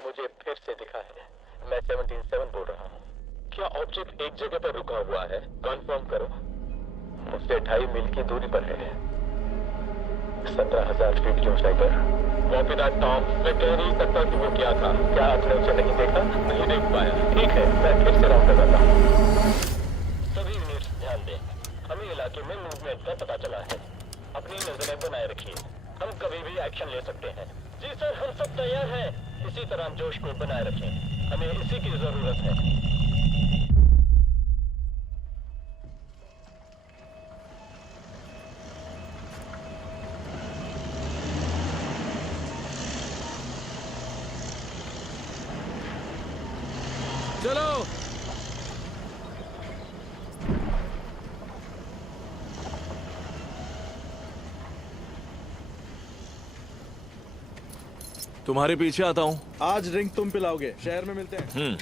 मुझे फिर से दिखा है। मैं 17-7 बोल रहा हूँ। क्या ऑब्जेक्ट एक जगह पर रुका हुआ है? कंफर्म करो। मुझसे 2.5 मील की दूरी पर है। 17,000 फीट की ऊंचाई पर। Copy that Tom. मैं कह नहीं सकता कि वो क्या था। क्या आपने उसे नहीं देखा? नहीं देख पाया। ठीक है, मैं फिर से राउंड लगाता हूँ। सभी यूनिट्स ध्यान दें। हमें इलाके में मूवमेंट का पता चला है। अपनी नजरें बनाए रखिए। हम कभी भी एक्शन ले सकते हैं। जी सर, हम सब तैयार हैं। इसी तरह जोश को बनाए रखें। हमें इसी की जरूरत है। चलो। तुम्हारे पीछे आता हूँ। आज ड्रिंक तुम पिलाओगे। शहर में मिलते हैं।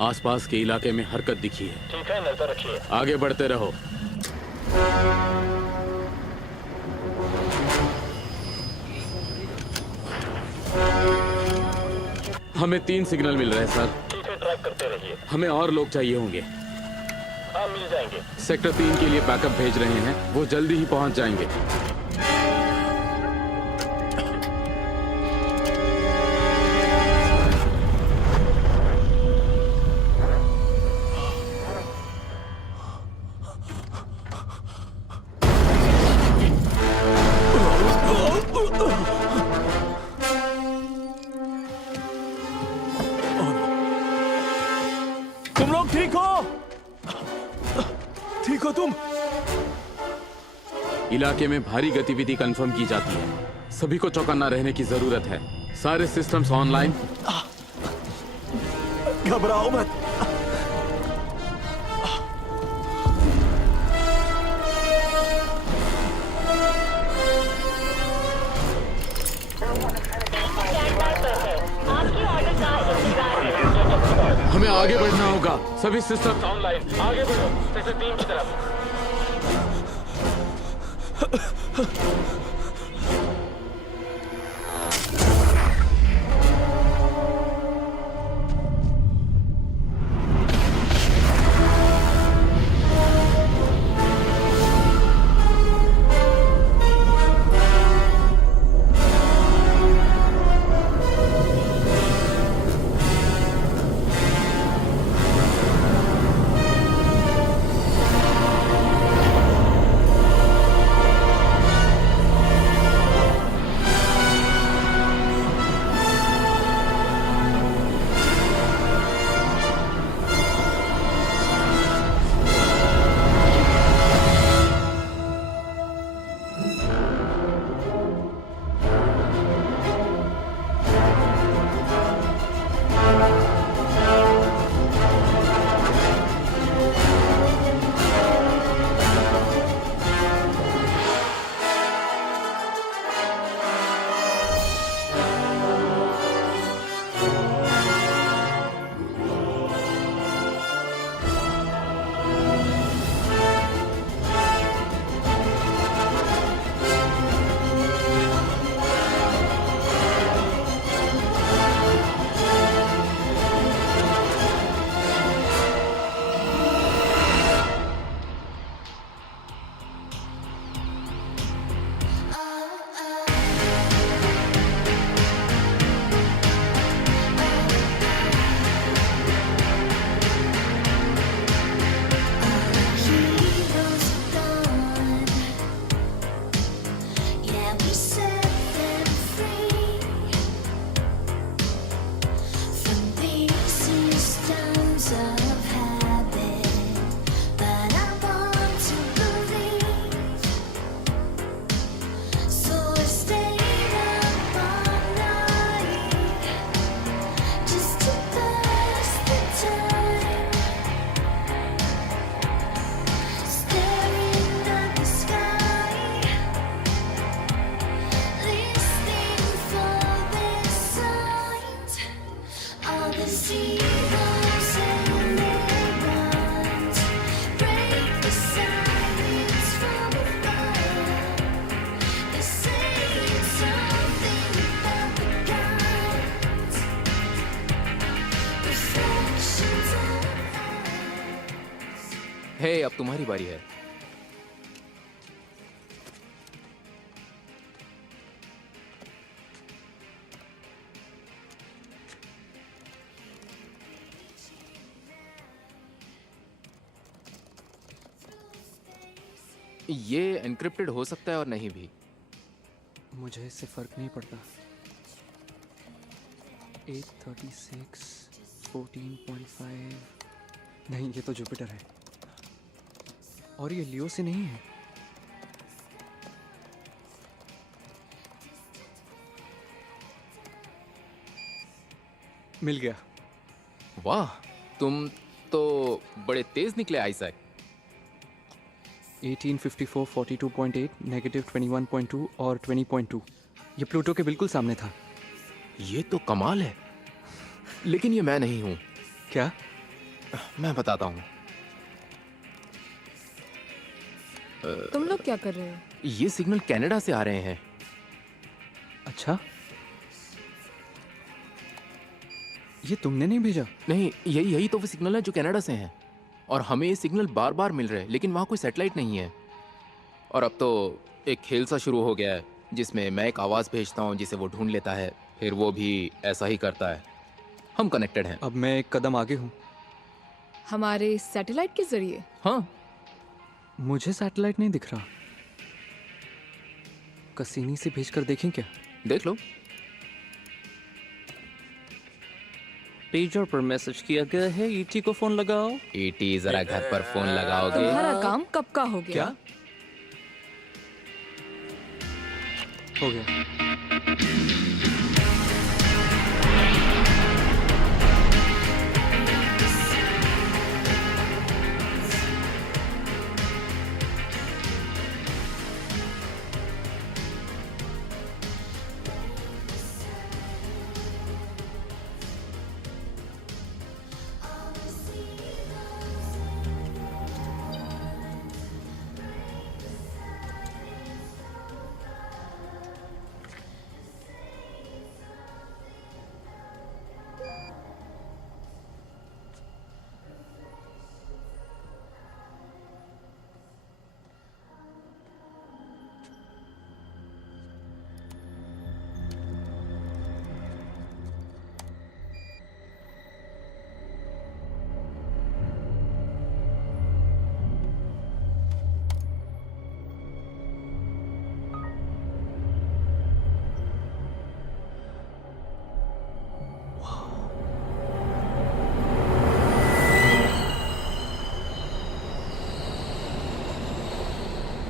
आसपास के इलाके में हरकत दिखी है। ठीक है, नजर रखिए। आगे बढ़ते रहो। हमें 3 सिग्नल मिल रहे हैं सर। ठीक है, ट्रैक करते रहिए। हमें और लोग चाहिए होंगे। हाँ, मिल जाएंगे। सेक्टर 3 के लिए बैकअप भेज रहे हैं। वो जल्दी ही पहुंच जाएंगे। तुम लोग ठीक हो? ठीक हो तुम? इलाके में भारी गतिविधि कंफर्म की जाती है। सभी को चौकन्ना रहने की जरूरत है। सारे सिस्टम्स ऑनलाइन। घबराओ मत। आपकी ऑर्डर का इंतजार है। हमें आगे बढ़ना होगा। सभी सिस्टम्स ऑनलाइन। आगे बढ़ो। सेक्टर 3 की तरफ। हे, अब तुम्हारी बारी है। ये एनक्रिप्टेड हो सकता है और नहीं भी। मुझे इससे फर्क नहीं पड़ता। 836 14.5 नहीं, ये तो जुपिटर है और ये लियो से नहीं है। मिल गया। वाह, तुम तो बड़े तेज निकले आइजैक। 1854 42.8 नेगेटिव 21.2 और 20.2। ये प्लूटो के बिल्कुल सामने था। ये तो कमाल है, लेकिन ये मैं नहीं हूं। क्या? मैं बताता हूं। तुम लोग क्या कर रहे हो? ये सिग्नल कनाडा से आ रहे हैं। अच्छा, ये तुमने नहीं भेजा? नहीं, यही तो वो सिग्नल है जो कनाडा से हैं। और हमें ये सिग्नल बार बार मिल रहे हैं, लेकिन वहाँ कोई सैटेलाइट नहीं है। और अब तो एक खेल सा शुरू हो गया है जिसमें मैं एक आवाज़ भेजता हूँ जिसे वो ढूंढ लेता है, फिर वो भी ऐसा ही करता है। हम कनेक्टेड हैं। अब मैं एक कदम आगे हूँ। हमारे सैटेलाइट के जरिए? हाँ, मुझे सैटेलाइट नहीं दिख रहा। कसीनी से भेजकर देखें क्या? देख लो। पेजर पर मैसेज किया गया है, ईटी को फोन लगाओ। ईटी, जरा घर पर फोन लगाओगे? तुम्हारा काम कब का हो गया? क्या हो गया?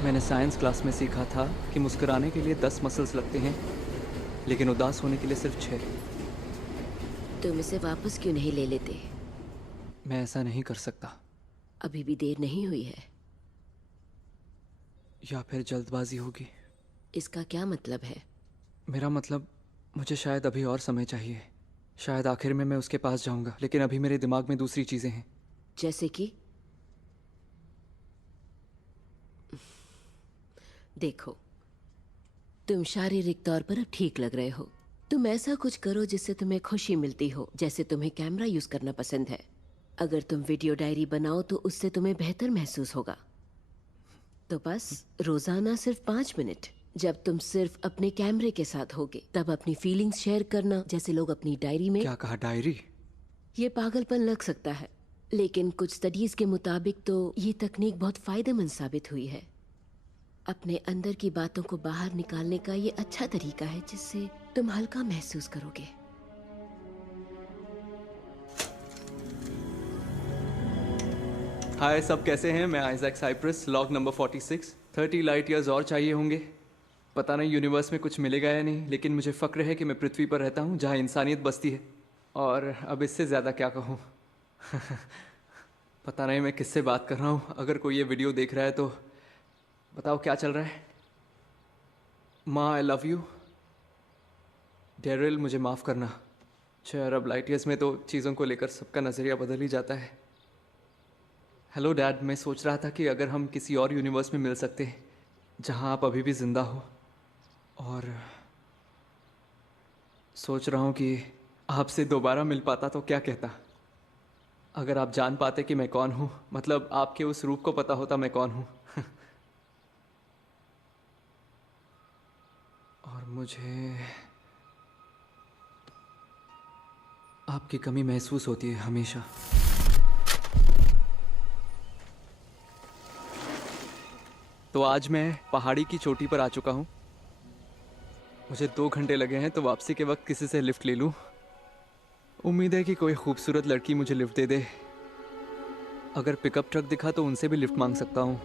मैंने साइंस क्लास में सीखा था कि मुस्कुराने के लिए 10 मसल्स लगते हैं, लेकिन उदास होने के लिए सिर्फ 6। तुम इसे वापस क्यों नहीं ले लेते? मैं ऐसा नहीं कर सकता। अभी भी देर नहीं हुई है। या फिर जल्दबाजी होगी। इसका क्या मतलब है? मेरा मतलब, मुझे शायद अभी और समय चाहिए। शायद आखिर में मैं उसके पास जाऊंगा, लेकिन अभी मेरे दिमाग में दूसरी चीजें हैं। जैसे कि? देखो, तुम शारीरिक तौर पर अब ठीक लग रहे हो। तुम ऐसा कुछ करो जिससे तुम्हें खुशी मिलती हो, जैसे तुम्हें कैमरा यूज करना पसंद है। अगर तुम वीडियो डायरी बनाओ तो उससे तुम्हें बेहतर महसूस होगा। तो बस रोजाना सिर्फ 5 मिनट, जब तुम सिर्फ अपने कैमरे के साथ होगे, तब अपनी फीलिंग्स शेयर करना, जैसे लोग अपनी डायरी में। क्या कहा, डायरी? ये पागलपन लग सकता है, लेकिन कुछ स्टडीज के मुताबिक तो ये तकनीक बहुत फायदेमंद साबित हुई है। अपने अंदर की बातों को बाहर निकालने का ये अच्छा तरीका है जिससे तुम हल्का महसूस करोगे। हाय, सब कैसे हैं? मैं Isaac Cyprus, log number 46। 30 light years और चाहिए होंगे। पता नहीं यूनिवर्स में कुछ मिलेगा या नहीं, लेकिन मुझे फ़क्र है कि मैं पृथ्वी पर रहता हूँ जहाँ इंसानियत बसती है। और अब इससे ज़्यादा क्या कहूँ। पता नहीं मैं किससे बात कर रहा हूँ। अगर कोई ये वीडियो देख रहा है तो बताओ क्या चल रहा है। माँ, आई लव यू। डेरिल, मुझे माफ़ करना। 6 अरब लाइट ईयर्स में तो चीज़ों को लेकर सबका नज़रिया बदल ही जाता है। हेलो डैड, मैं सोच रहा था कि अगर हम किसी और यूनिवर्स में मिल सकते हैं जहाँ आप अभी भी ज़िंदा हो, और सोच रहा हूँ कि आपसे दोबारा मिल पाता तो क्या कहता। अगर आप जान पाते कि मैं कौन हूँ, मतलब आपके उस रूप को पता होता मैं कौन हूँ। और मुझे आपकी कमी महसूस होती है हमेशा। तो आज मैं पहाड़ी की चोटी पर आ चुका हूँ। मुझे 2 घंटे लगे हैं, तो वापसी के वक्त किसी से लिफ्ट ले लूँ। उम्मीद है कि कोई खूबसूरत लड़की मुझे लिफ्ट दे दे। अगर पिकअप ट्रक दिखा तो उनसे भी लिफ्ट मांग सकता हूँ।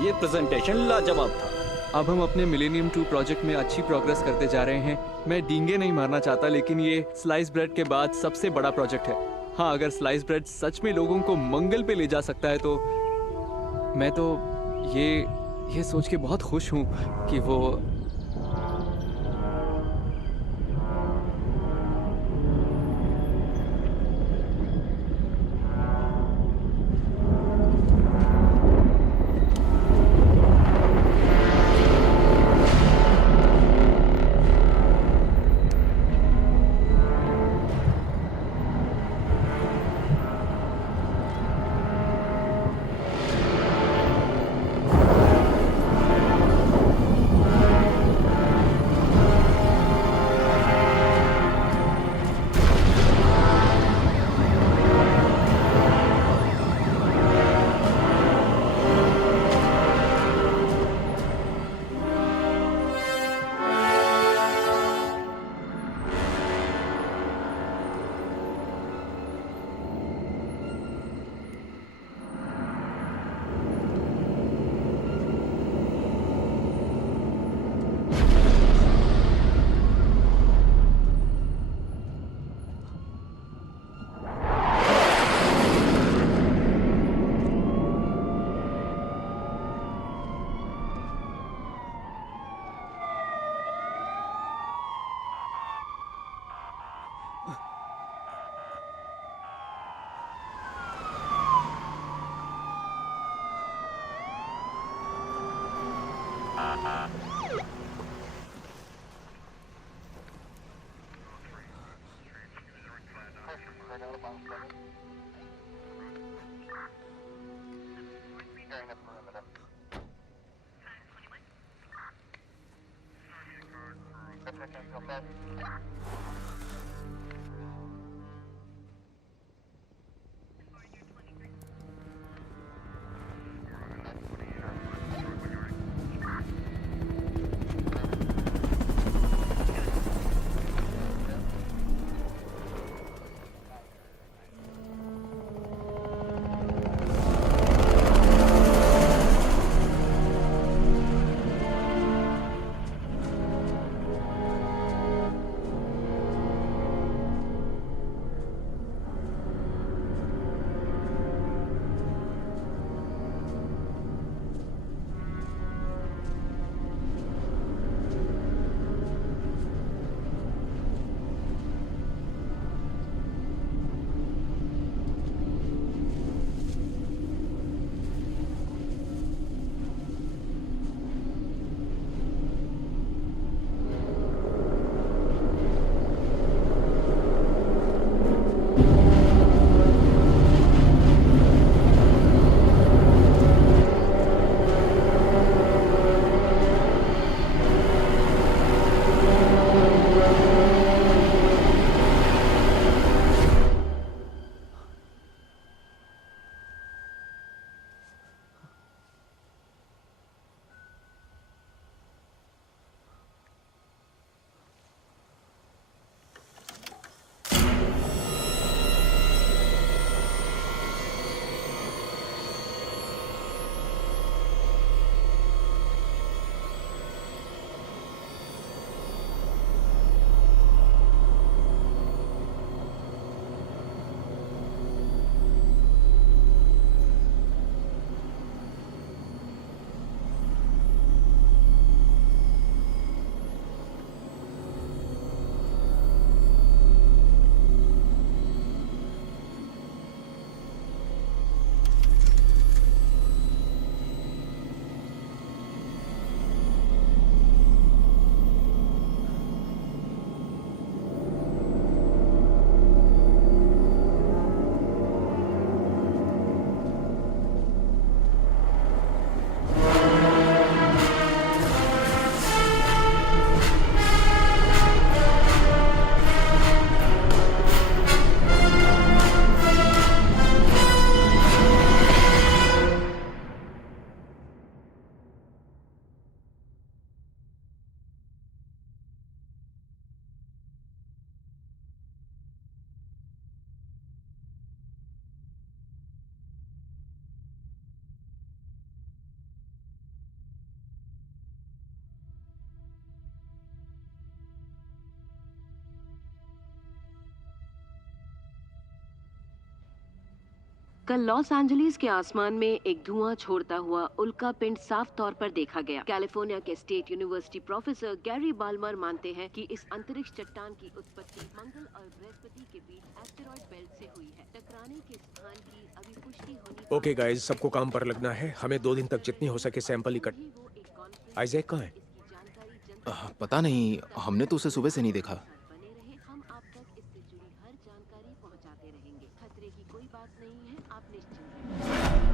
ये प्रेजेंटेशन लाजवाब था। अब हम अपने मिलेनियम 2 प्रोजेक्ट में अच्छी प्रोग्रेस करते जा रहे हैं। मैं डींगे नहीं मारना चाहता, लेकिन ये स्लाइस ब्रेड के बाद सबसे बड़ा प्रोजेक्ट है। हाँ, अगर स्लाइस ब्रेड सच में लोगों को मंगल पे ले जा सकता है तो मैं तो ये सोच के बहुत खुश हूँ कि वो कल लॉस एंजलिस के आसमान में एक धुआं छोड़ता हुआ उल्का पिंड साफ तौर पर देखा गया। कैलिफोर्निया के state university professor Gary Balmer मानते हैं कि इस अंतरिक्ष चट्टान की उत्पत्ति मंगल और बृहस्पति के बीच एस्टेरॉयड बेल्ट से हुई है। टकराने के स्थान की अभी पुष्टि होनी। ओके गाइस, सबको काम पर लगना है। हमें 2 दिन तक जितनी हो सके सैंपल इकट्ठा। आइजैक कहाँ है? पता नहीं, हमने तो उसे सुबह से नहीं देखा। बने रहे, हम आप तक इससे जुड़ी हर जानकारी पहुंचाते रहेंगे। खतरे की कोई बात नहीं है, आप निश्चिंत रहें।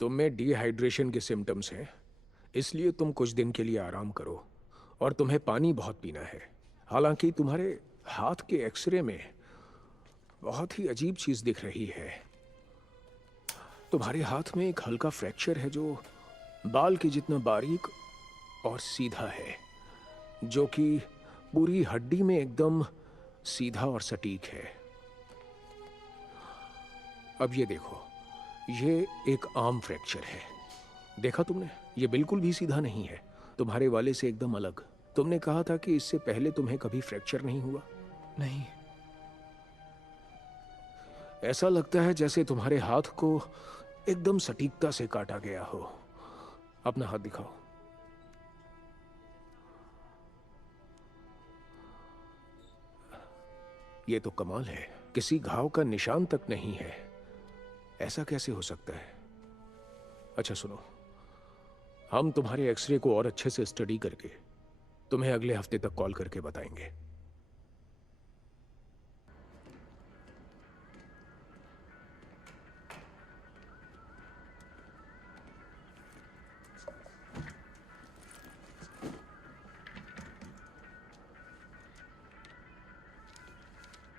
तुम में डिहाइड्रेशन के सिम्टम्स हैं, इसलिए तुम कुछ दिन के लिए आराम करो और तुम्हें पानी बहुत पीना है। हालांकि तुम्हारे हाथ के एक्सरे में बहुत ही अजीब चीज दिख रही है। तुम्हारे हाथ में एक हल्का फ्रैक्चर है जो बाल के जितना बारीक और सीधा है, जो कि पूरी हड्डी में एकदम सीधा और सटीक है। अब ये देखो, ये एक आर्म फ्रैक्चर है। देखा तुमने? ये बिल्कुल भी सीधा नहीं है, तुम्हारे वाले से एकदम अलग। तुमने कहा था कि इससे पहले तुम्हें कभी फ्रैक्चर नहीं हुआ। नहीं। ऐसा लगता है जैसे तुम्हारे हाथ को एकदम सटीकता से काटा गया हो। अपना हाथ दिखाओ। ये तो कमाल है, किसी घाव का निशान तक नहीं है। ऐसा कैसे हो सकता है? अच्छा सुनो, हम तुम्हारे एक्सरे को और अच्छे से स्टडी करके तुम्हें अगले हफ्ते तक कॉल करके बताएंगे।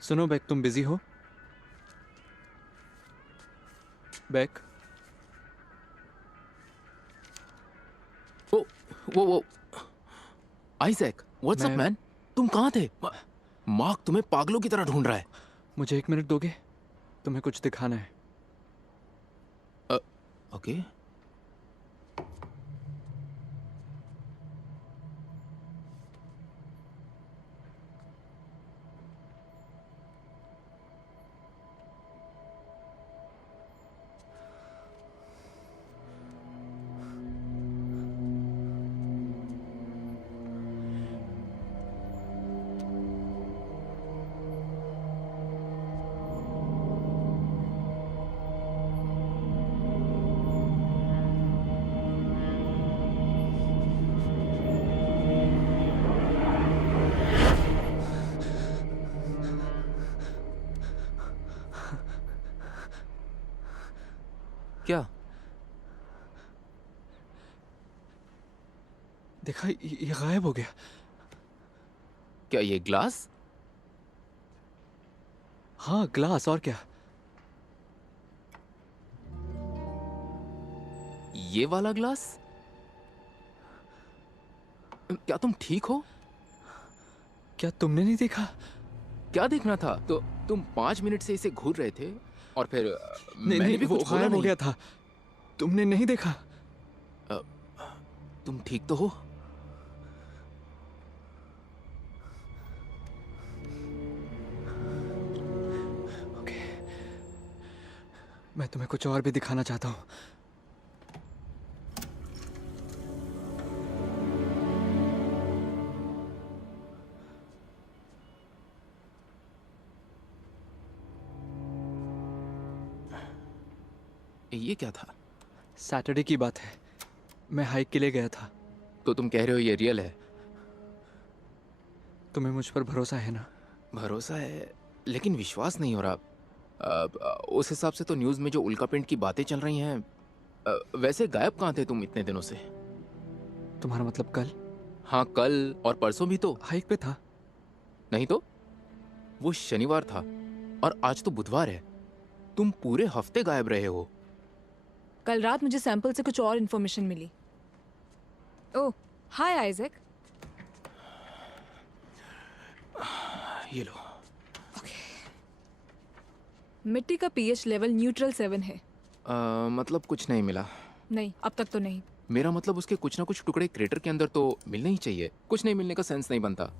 सुनो बैक, तुम बिजी हो? बैक, वो आइजैक, व्हाट्स अप मैन? तुम कहाँ थे? मार्क तुम्हें पागलों की तरह ढूंढ रहा है। मुझे 1 मिनट दोगे? तुम्हें कुछ दिखाना है। ओके। क्या देखा, ये गायब हो गया। क्या ये ग्लास? हाँ, ग्लास। और क्या? ये वाला ग्लास? क्या तुम ठीक हो? क्या तुमने नहीं देखा? क्या देखना था? तो तुम 5 मिनट से इसे घूर रहे थे और फिर नहीं, मैंने नहीं, भी वो कुछ बोला गायब हो नहीं। गया था। तुमने नहीं देखा? तुम ठीक तो हो? ओके, मैं तुम्हें कुछ और भी दिखाना चाहता हूँ। ये क्या था? सैटरडे की बात है, मैं हाइक के लिए गया था। तो तुम कह रहे हो ये रियल है? तुम्हें मुझ पर भरोसा है ना? भरोसा है, लेकिन विश्वास नहीं हो रहा। उस हिसाब से तो न्यूज़ में जो उल्कापिंड की बातें चल रही हैं, वैसे गायब कहाँ थे तुम इतने दिनों से? तुम्हारा मतलब कल? हाँ, कल और परसों भी तो हाइक पे था। नहीं तो वो शनिवार था और आज तो बुधवार है। तुम पूरे हफ्ते गायब रहे हो। कल रात मुझे सैंपल से कुछ और इन्फॉर्मेशन मिली। ओह, हाय आइजैक। ये लो। मिट्टी का पीएच लेवल न्यूट्रल 7 है। मतलब कुछ नहीं मिला? नहीं, अब तक तो नहीं। मेरा मतलब उसके कुछ ना कुछ टुकड़े क्रेटर के अंदर तो मिलने ही चाहिए। कुछ नहीं मिलने का सेंस नहीं बनता।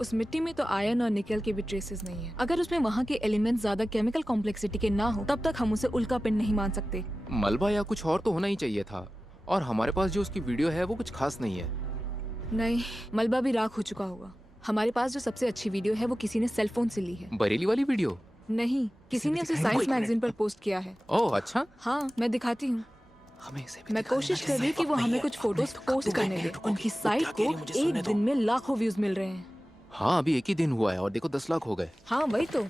उस मिट्टी में तो आयरन और निकल के भी ट्रेसेस नहीं है। अगर उसमें वहाँ के एलिमेंट्स ज्यादा केमिकल कॉम्प्लेक्सिटी के ना हो, तब तक हम उसे उल्कापिंड नहीं मान सकते। मलबा या कुछ और तो होना ही चाहिए था। और हमारे पास जो उसकी वीडियो है वो कुछ खास नहीं है। नहीं, मलबा भी राख हो चुका होगा। हमारे पास जो सबसे अच्छी वीडियो है वो किसी ने सेल फोन से ली है। बरेली वाली वीडियो? नहीं, किसी ने उसे साइंस मैगजीन पर पोस्ट किया है। ओह अच्छा। हाँ, मैं दिखाती हूँ। हमें इसे भी मैं कोशिश कर रही हूँ कि वो हमें कुछ फोटोज पोस्ट करने दे। उनकी साइट को एक दिन में लाखों व्यूज मिल रहे हैं। हाँ, अभी एक ही दिन हुआ है और देखो 10 लाख हो गए। हाँ, वही तो।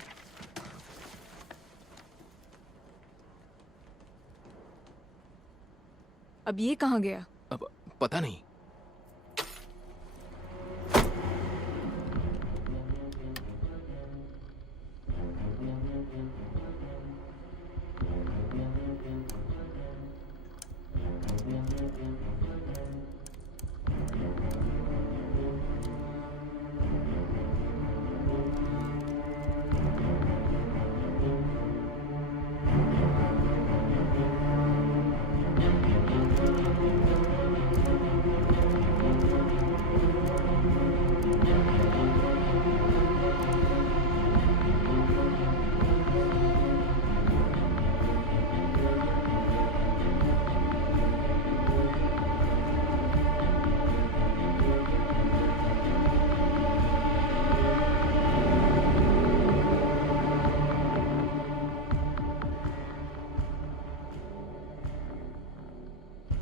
अब ये कहाँ गया? अब पता नहीं।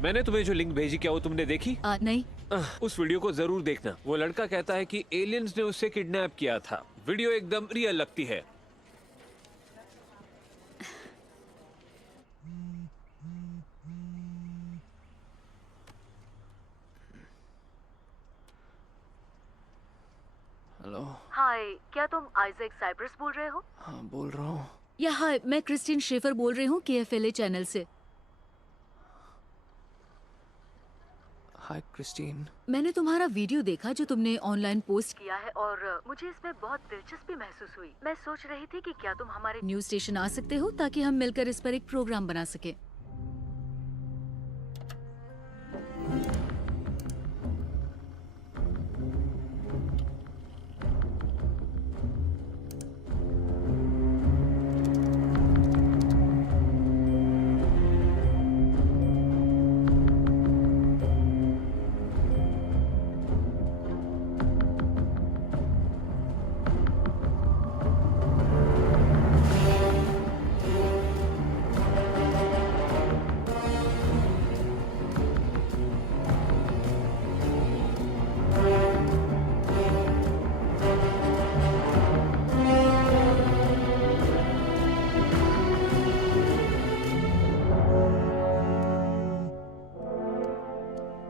मैंने तुम्हें जो लिंक भेजी, क्या वो तुमने देखी? नहीं। उस वीडियो को जरूर देखना। वो लड़का कहता है कि एलियंस ने उससे किडनैप किया था। वीडियो एकदम रियल लगती है। हेलो। हाय, क्या तुम आइजैक साइप्रस बोल रहे हो? हाँ, बोल रहा हूँ। या हाय, मैं क्रिस्टिन शेफर बोल रही हूँ KFLA चैनल से। हाय क्रिस्टीन। मैंने तुम्हारा वीडियो देखा जो तुमने ऑनलाइन पोस्ट किया है और मुझे इसमें बहुत दिलचस्पी महसूस हुई। मैं सोच रही थी कि क्या तुम हमारे न्यूज स्टेशन आ सकते हो ताकि हम मिलकर इस पर एक प्रोग्राम बना सके।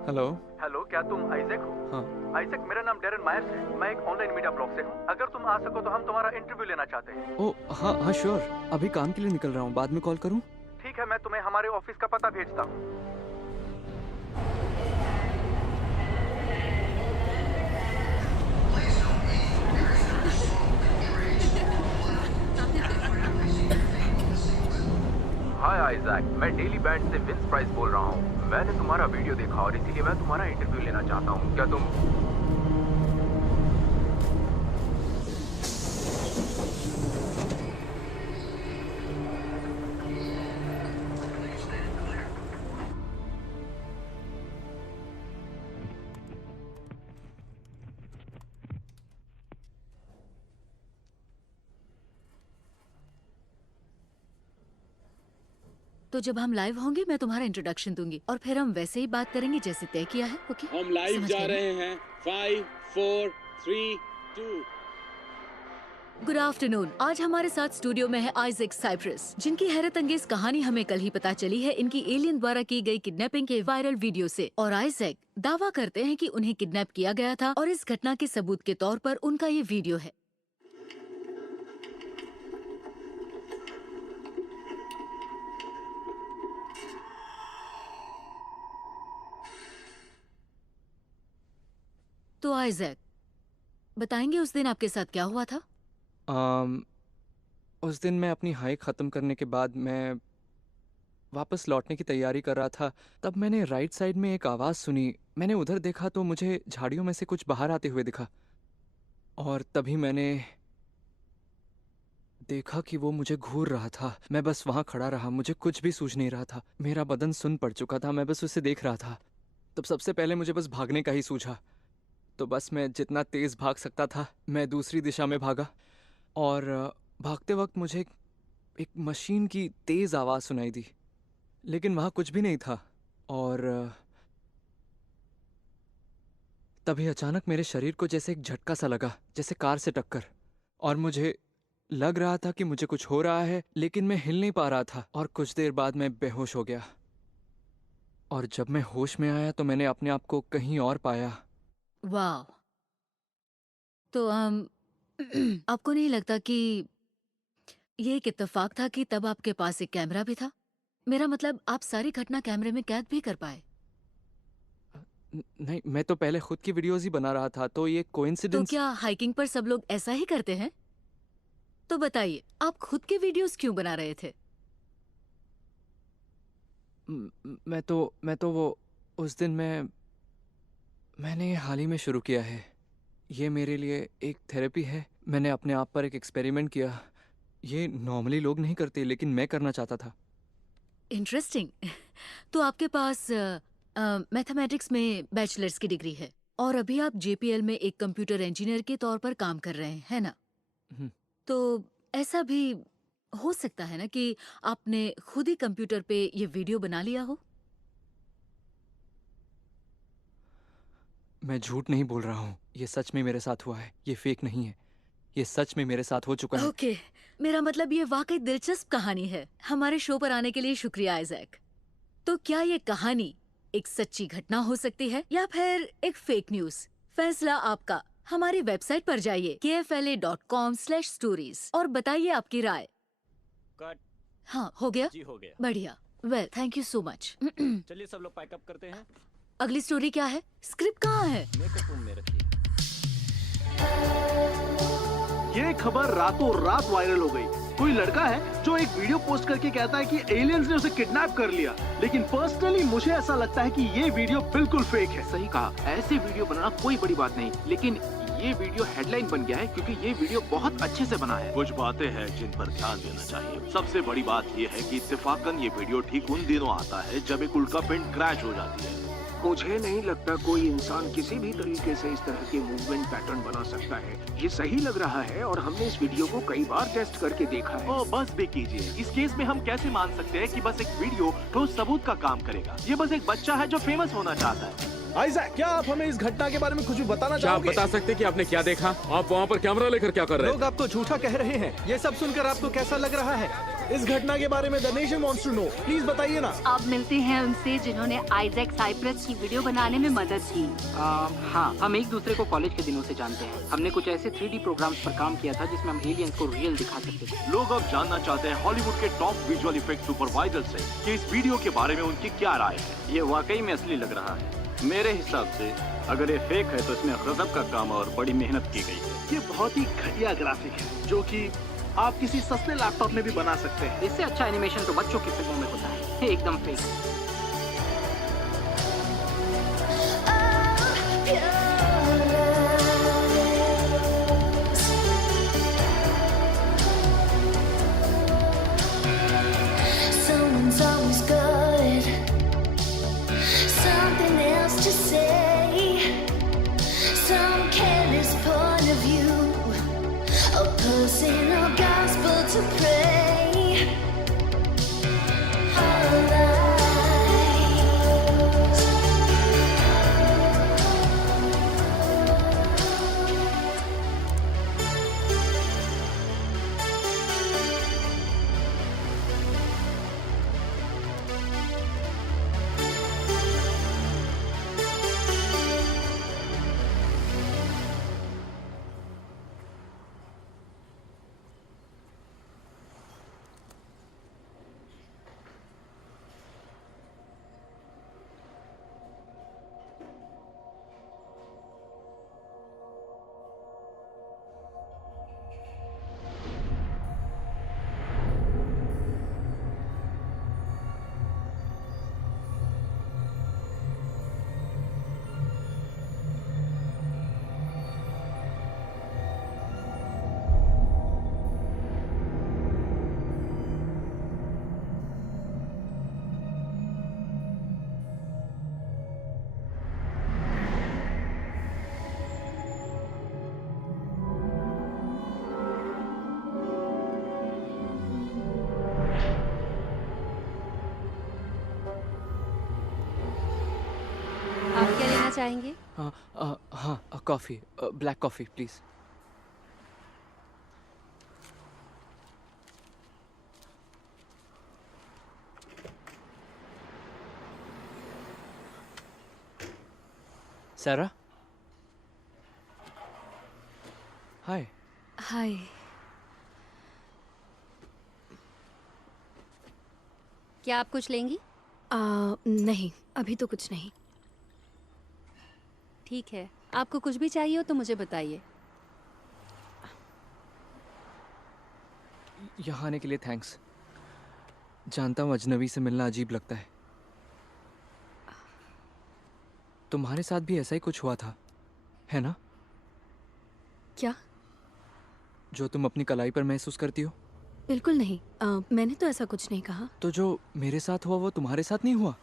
हेलो। हेलो, क्या तुम आइजैक हो? हाँ। आइजैक, मेरा नाम डेरन मायर्स है। मैं एक ऑनलाइन मीडिया ब्लॉग से हूँ। अगर तुम आ सको तो हम तुम्हारा इंटरव्यू लेना चाहते हैं। ओ हाँ हाँ श्योर। अभी काम के लिए निकल रहा हूँ, बाद में कॉल करूँ? ठीक है, मैं तुम्हें हमारे ऑफिस का पता भेजता हूँ। हाय आइजैक, मैं डेली बैंड से विंस प्राइस बोल रहा हूँ। मैंने तुम्हारा वीडियो देखा और इसीलिए मैं तुम्हारा इंटरव्यू लेना चाहता हूँ। क्या तुम तो जब हम लाइव होंगे मैं तुम्हारा इंट्रोडक्शन दूंगी और फिर हम वैसे ही बात करेंगे जैसे तय किया है। ओके? हम लाइव समझ जा गए ना? रहे हैं। 5 4 3 2। Good afternoon. आज हमारे साथ स्टूडियो में है आइजैक साइप्रस, जिनकी हैरत अंगेज कहानी हमें कल ही पता चली है इनकी एलियन द्वारा की गई किडनैपिंग के वायरल वीडियो से। और आइजैक दावा करते हैं कि उन्हें किडनैप किया गया था और इस घटना के सबूत के तौर पर उनका ये वीडियो है। तो आइजैक बताएंगे उस दिन आपके साथ क्या हुआ था? उस दिन मैं अपनी हाइक ख़त्म करने के बाद मैं वापस लौटने की तैयारी कर रहा था। तब मैंने राइट साइड में एक आवाज़ सुनी। मैंने उधर देखा तो मुझे झाड़ियों में से कुछ बाहर आते हुए दिखा और तभी मैंने देखा कि वो मुझे घूर रहा था। मैं बस वहाँ खड़ा रहा, मुझे कुछ भी सूझ नहीं रहा था। मेरा बदन सुन्न पड़ चुका था, मैं बस उसे देख रहा था। तब सबसे पहले मुझे बस भागने का ही सूझा। तो बस मैं जितना तेज़ भाग सकता था मैं दूसरी दिशा में भागा और भागते वक्त मुझे एक मशीन की तेज़ आवाज़ सुनाई दी, लेकिन वहाँ कुछ भी नहीं था। और तभी अचानक मेरे शरीर को जैसे एक झटका सा लगा, जैसे कार से टक्कर। और मुझे लग रहा था कि मुझे कुछ हो रहा है, लेकिन मैं हिल नहीं पा रहा था और कुछ देर बाद मैं बेहोश हो गया। और जब मैं होश में आया तो मैंने अपने आप को कहीं और पाया। वाह। तो आपको नहीं लगता कि ये एक इत्तेफाक था कि तब आपके पास एक कैमरा भी था? मेरा मतलब आप सारी घटना कैमरे में कैद भी कर पाए। नहीं, मैं तो पहले खुद की वीडियोस ही बना रहा था, तो ये तो कोइंसिडेंस। क्या हाइकिंग पर सब लोग ऐसा ही करते हैं? तो बताइए, आप खुद के वीडियोस क्यों बना रहे थे? मैं तो वो उस दिन मैंने ये हाल ही में शुरू किया है। ये मेरे लिए एक थेरेपी है। मैंने अपने आप पर एक एक्सपेरिमेंट किया। ये नॉर्मली लोग नहीं करते, लेकिन मैं करना चाहता था। इंटरेस्टिंग। तो आपके पास मैथमेटिक्स में बैचलर्स की डिग्री है और अभी आप जेपीएल में एक कंप्यूटर इंजीनियर के तौर पर काम कर रहे हैं, है ना? हम्म। तो ऐसा भी हो सकता है ना कि आपने खुद ही कंप्यूटर पे ये वीडियो बना लिया हो? मैं झूठ नहीं बोल रहा हूँ। ये सच में मेरे साथ हुआ है। ये फेक नहीं है। ये सच में मेरे साथ हो चुका है। ओके, मेरा मतलब ये वाकई दिलचस्प कहानी है। हमारे शो पर आने के लिए शुक्रिया आइजैक। तो क्या ये कहानी एक सच्ची घटना हो सकती है या फिर एक फेक न्यूज? फैसला आपका। हमारी वेबसाइट पर जाइए kfla.com/stories और बताइए आपकी राय। कट। हाँ, हो गया? जी हो गया। बढ़िया। Well, thank you so much. चलिए सब लोग पैकअप करते हैं। अगली स्टोरी क्या है? स्क्रिप्ट कहाँ है? मेकअप रूम में रखिए। ये खबर रातों रात वायरल हो गई। कोई लड़का है जो एक वीडियो पोस्ट करके कहता है कि एलियंस ने उसे किडनैप कर लिया, लेकिन पर्सनली मुझे ऐसा लगता है कि ये वीडियो बिल्कुल फेक है। सही कहा, ऐसे वीडियो बनाना कोई बड़ी बात नहीं, लेकिन ये वीडियो हेडलाइन बन गया है क्योंकि ये वीडियो बहुत अच्छे से बना है। कुछ बातें हैं जिन पर ध्यान देना चाहिए। सबसे बड़ी बात यह है कि इत्तेफाकन ये वीडियो ठीक उन दिनों आता है जब एक उल्कापिंड क्रैश हो जाती है। मुझे नहीं लगता कोई इंसान किसी भी तरीके से इस तरह के मूवमेंट पैटर्न बना सकता है। ये सही लग रहा है और हमने इस वीडियो को कई बार टेस्ट करके देखा है। ओ बस भी कीजिए। इस केस में हम कैसे मान सकते हैं कि बस एक वीडियो ठोस सबूत का काम करेगा? ये बस एक बच्चा है जो फेमस होना चाहता है। आइजैक, क्या आप हमें इस घटना के बारे में कुछ भी बताना क्या आप चाहोगे? बता सकते कि आपने क्या देखा? आप वहाँ पर कैमरा लेकर क्या कर रहे लोग आपको झूठा कह रहे हैं। ये सब सुनकर आपको कैसा लग रहा है? इस घटना के बारे में the nation wants to know. Please बताइए ना। आप मिलते हैं उनसे जिन्होंने आइजैक साइप्रस की वीडियो बनाने में मदद की। हाँ, हम एक दूसरे को कॉलेज के दिनों से जानते हैं। हमने कुछ ऐसे 3D प्रोग्राम्स पर काम किया था जिसमें हम एलियंस को रियल दिखा सकते थे। लोग अब जानना चाहते हैं हॉलीवुड के टॉप विजुअल इफेक्ट सुपरवाइजर से कि इस वीडियो के बारे में उनकी क्या राय है। ये वाकई में असली लग रहा है। मेरे हिसाब से अगर ये फेक है तो इसमें गजब का काम और बड़ी मेहनत की गई है। ये बहुत ही घटिया ग्राफिक है जो कि आप किसी सस्ते लैपटॉप में भी बना सकते हैं। इससे अच्छा एनिमेशन तो बच्चों की फिल्मों में होता है। एकदम fake. Someone's always good. Something else to say. Some careless point of view. A personal gospel to pray. Our lives. आप क्या लेना चाहेंगे? हाँ, कॉफी, ब्लैक कॉफी प्लीज। सारा, हाय। हाय। क्या आप कुछ लेंगी? नहीं, अभी तो कुछ नहीं। ठीक है, आपको कुछ भी चाहिए हो तो मुझे बताइए। यहाँ आने के लिए थैंक्स। जानता हूँ अजनबी से मिलना अजीब लगता है। तुम्हारे साथ भी ऐसा ही कुछ हुआ था, है ना? क्या? जो तुम अपनी कलाई पर महसूस करती हो। बिल्कुल नहीं। मैंने तो ऐसा कुछ नहीं कहा। तो जो मेरे साथ हुआ वो तुम्हारे साथ नहीं हुआ?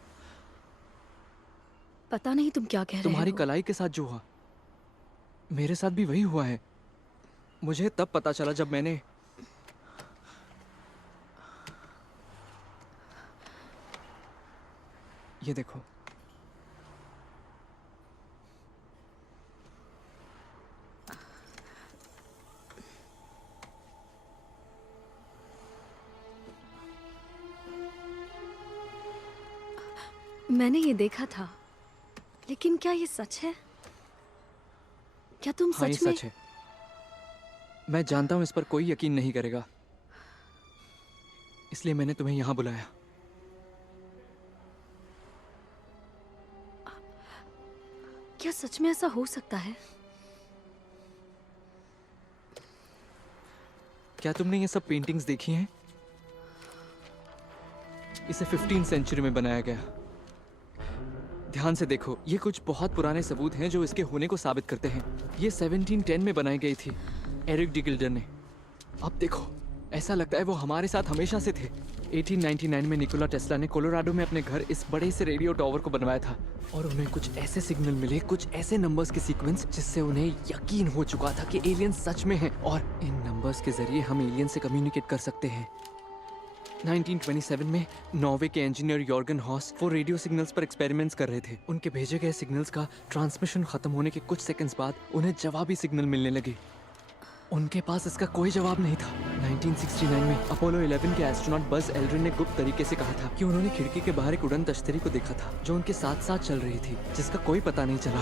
पता नहीं तुम क्या कह रहे हो। तुम्हारी कलाई के साथ जो हुआ मेरे साथ भी वही हुआ है। मुझे तब पता चला जब मैंने ये देखो। मैंने ये देखा था, लेकिन क्या ये सच है? क्या तुम हाँ, ये सच में? सच है। मैं जानता हूं इस पर कोई यकीन नहीं करेगा, इसलिए मैंने तुम्हें यहां बुलाया। क्या सच में ऐसा हो सकता है? क्या तुमने ये सब पेंटिंग्स देखी हैं? इसे 15वीं सेंचुरी में बनाया गया। ध्यान से देखो, ये कुछ बहुत पुराने सबूत हैं जो इसके होने को साबित करते हैं। ये 1710 में बनाई गई थी एरिक डी गिल्डर ने। अब देखो, ऐसा लगता है वो हमारे साथ हमेशा से थे। 1899 में निकोला टेस्ला ने कोलोराडो में अपने घर इस बड़े से रेडियो टावर को बनवाया था और उन्हें कुछ ऐसे सिग्नल मिले, कुछ ऐसे नंबर्स के सीक्वेंस जिससे उन्हें यकीन हो चुका था कि एलियंस सच में हैं और इन नंबर्स के जरिए हम एलियन से कम्युनिकेट कर सकते हैं। 1927 में नॉर्वे के इंजीनियर यॉर्गन हॉस वो रेडियो सिग्नल्स पर एक्सपेरिमेंट्स कर रहे थे। उनके भेजे गए सिग्नल्स का ट्रांसमिशन खत्म होने के कुछ सेकंड्स बाद उन्हें जवाबी सिग्नल मिलने लगे। उनके पास इसका कोई जवाब नहीं था। 1969 में अपोलो 11 के एस्ट्रोनॉट बज एल्ड्रिन ने गुप्त तरीके से कहा था कि उन्होंने खिड़की के बाहर एक उड़न तश्तरी को देखा था जो उनके साथ साथ चल रही थी, जिसका कोई पता नहीं चला।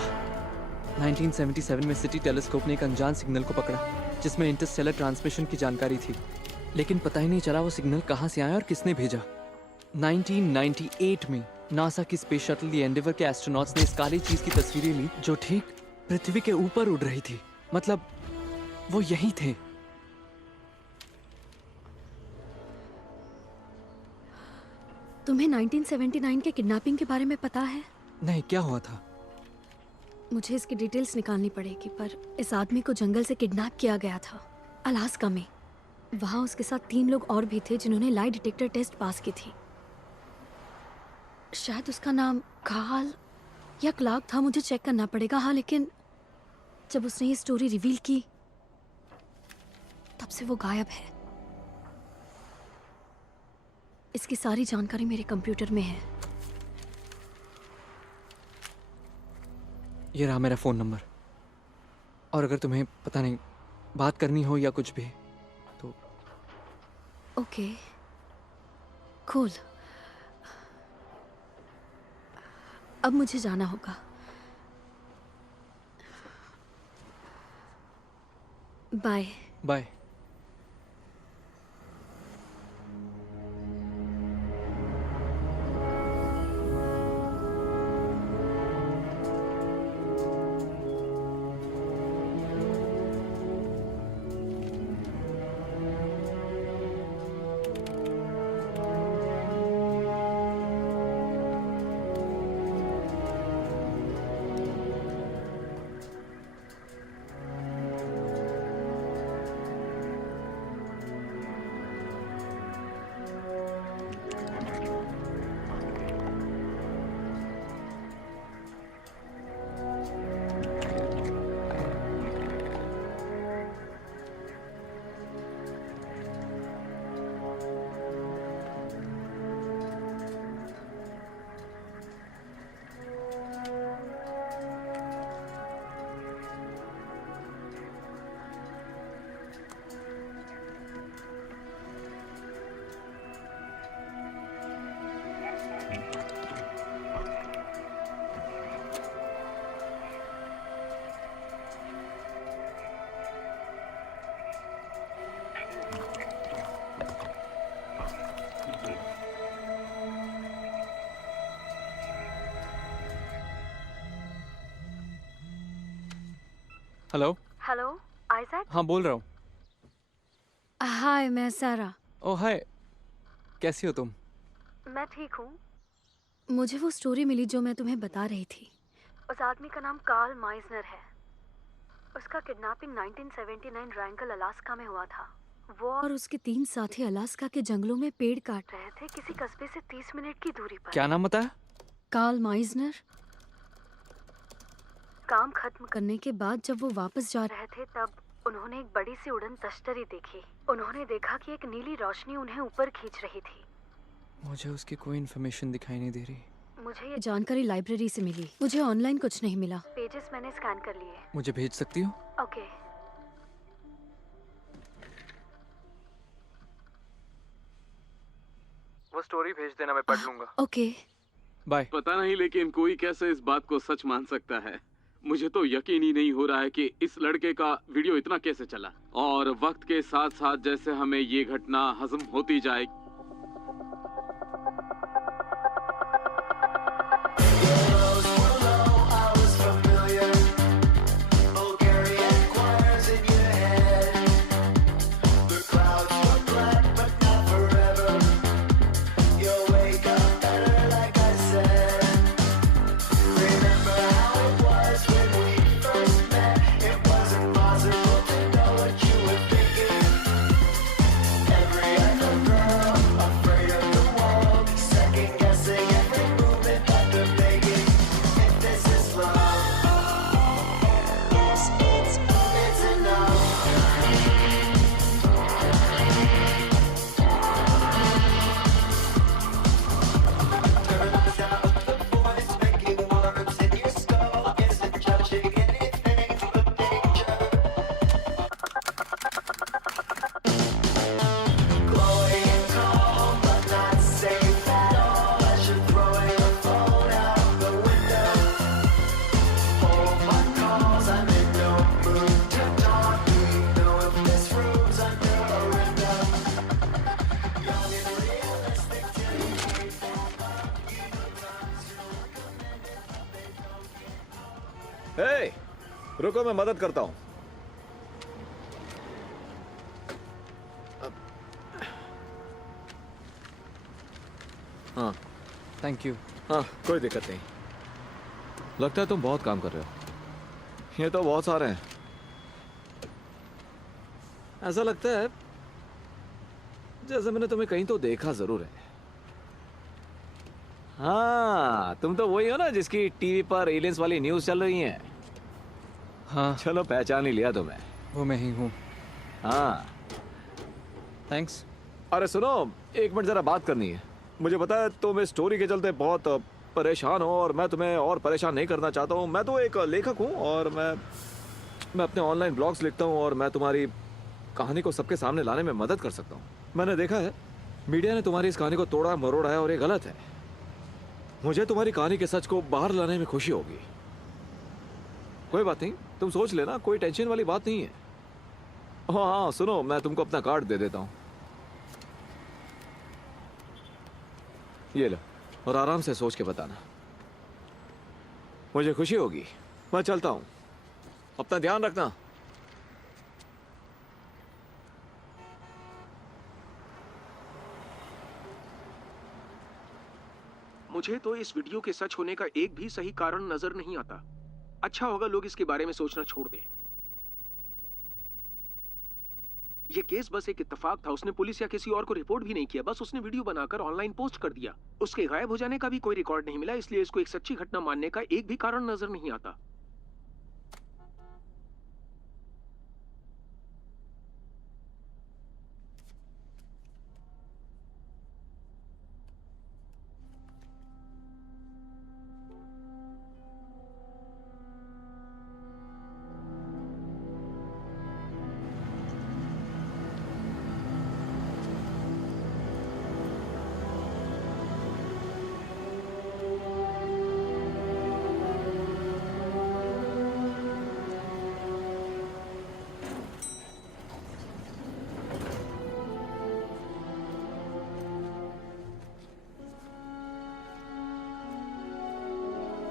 1977 में सिटी टेलीस्कोप ने एक अनजान सिग्नल को पकड़ा जिसमें इंटरस्टेलर ट्रांसमिशन की जानकारी थी, लेकिन पता ही नहीं चला वो सिग्नल कहाँ से आया और किसने भेजा। 1998 में नासा की स्पेस शटल दी एंडेवर के एस्ट्रोनॉट्स ने इस काली चीज की तस्वीरें ली जो ठीक पृथ्वी के ऊपर उड़ रही थी। मतलब वो यही थे। तुम्हें 1979 के किडनैपिंग के बारे में पता है? नहीं, क्या हुआ था? मुझे इसकी डिटेल्स निकालनी पड़ेगी, पर इस आदमी को जंगल से किडनैप किया गया था, अलास्का में। वहाँ उसके साथ 3 लोग और भी थे जिन्होंने लाई डिटेक्टर टेस्ट पास की थी। शायद उसका नाम कार्ल या क्लार्क था, मुझे चेक करना पड़ेगा। हाँ, लेकिन जब उसने ये स्टोरी रिवील की तब से वो गायब है। इसकी सारी जानकारी मेरे कंप्यूटर में है। ये रहा मेरा फोन नंबर, और अगर तुम्हें पता नहीं बात करनी हो या कुछ भी तो। Okay, cool. अब मुझे जाना होगा। Bye. Bye. Hello. Hello Isaac. हाँ बोल रहा हूँ। हाय, मैं सारा। ओह हाय, कैसी हो तुम? मैं ठीक हूँ। मुझे वो स्टोरी मिली जो मैं तुम्हें बता रही थी। उस आदमी का नाम कार्ल माइजनर है। उसका किडनैपिंग 1979 रैंकल अलास्का में हुआ था। वो और उसके 3 साथी अलास्का के जंगलों में पेड़ काट रहे थे, किसी कस्बे से 30 मिनट की दूरी पर। क्या नाम बताया? Carl Meisner. काम खत्म करने के बाद जब वो वापस जा रहे थे तब उन्होंने एक बड़ी सी उड़न तश्तरी देखी। उन्होंने देखा कि एक नीली रोशनी उन्हें ऊपर खींच रही थी। मुझे उसकी कोई इन्फॉर्मेशन दिखाई नहीं दे रही। मुझे ये जानकारी लाइब्रेरी से मिली। मुझे ऑनलाइन कुछ नहीं मिला। पेजेस मैंने स्कैन कर लिए। मुझे भेज सकती हो? ओके। वो स्टोरी भेज देना, मैं पढ़ लूंगा। Okay bye. पता नहीं लेकिन कोई कैसे इस बात को सच मान सकता है। मुझे तो यकीन ही नहीं हो रहा है कि इस लड़के का वीडियो इतना कैसे चला। और वक्त के साथ साथ जैसे हमें ये घटना हजम होती जाए। हे, रुको मैं मदद करता हूँ। हाँ थैंक यू। हाँ कोई दिक्कत नहीं। लगता है तुम बहुत काम कर रहे हो। ये तो बहुत सारे हैं। ऐसा लगता है जैसे मैंने तुम्हें कहीं तो देखा जरूर है। हाँ तुम तो वही हो ना जिसकी टीवी पर एलियंस वाली न्यूज़ चल रही है। हाँ चलो पहचान ही लिया तुम्हें। वो मैं ही हूँ। हाँ थैंक्स। अरे सुनो, एक मिनट जरा बात करनी है। मुझे पता है तुम इस स्टोरी के चलते बहुत परेशान हो और मैं तुम्हें और परेशान नहीं करना चाहता हूँ। मैं तो एक लेखक हूँ और मैं अपने ऑनलाइन ब्लॉग्स लिखता हूँ और मैं तुम्हारी कहानी को सबके सामने लाने में मदद कर सकता हूँ। मैंने देखा है मीडिया ने तुम्हारी इस कहानी को तोड़ा मरोड़ा है और ये गलत है। मुझे तुम्हारी कहानी के सच को बाहर लाने में खुशी होगी। कोई बात नहीं, तुम सोच लेना, कोई टेंशन वाली बात नहीं है। हाँ सुनो, मैं तुमको अपना कार्ड दे देता हूँ। ये लो और आराम से सोच के बताना। मुझे खुशी होगी। मैं चलता हूँ, अपना ध्यान रखना। मुझे तो इस वीडियो के सच होने का एक भी सही कारण नजर नहीं आता। अच्छा होगा लोग इसके बारे में सोचना छोड़ दें। ये केस बस एक इत्तेफाक था। उसने पुलिस या किसी और को रिपोर्ट भी नहीं किया, बस उसने वीडियो बनाकर ऑनलाइन पोस्ट कर दिया। उसके गायब हो जाने का भी कोई रिकॉर्ड नहीं मिला, इसलिए इसको एक सच्ची घटना मानने का एक भी कारण नजर नहीं आता।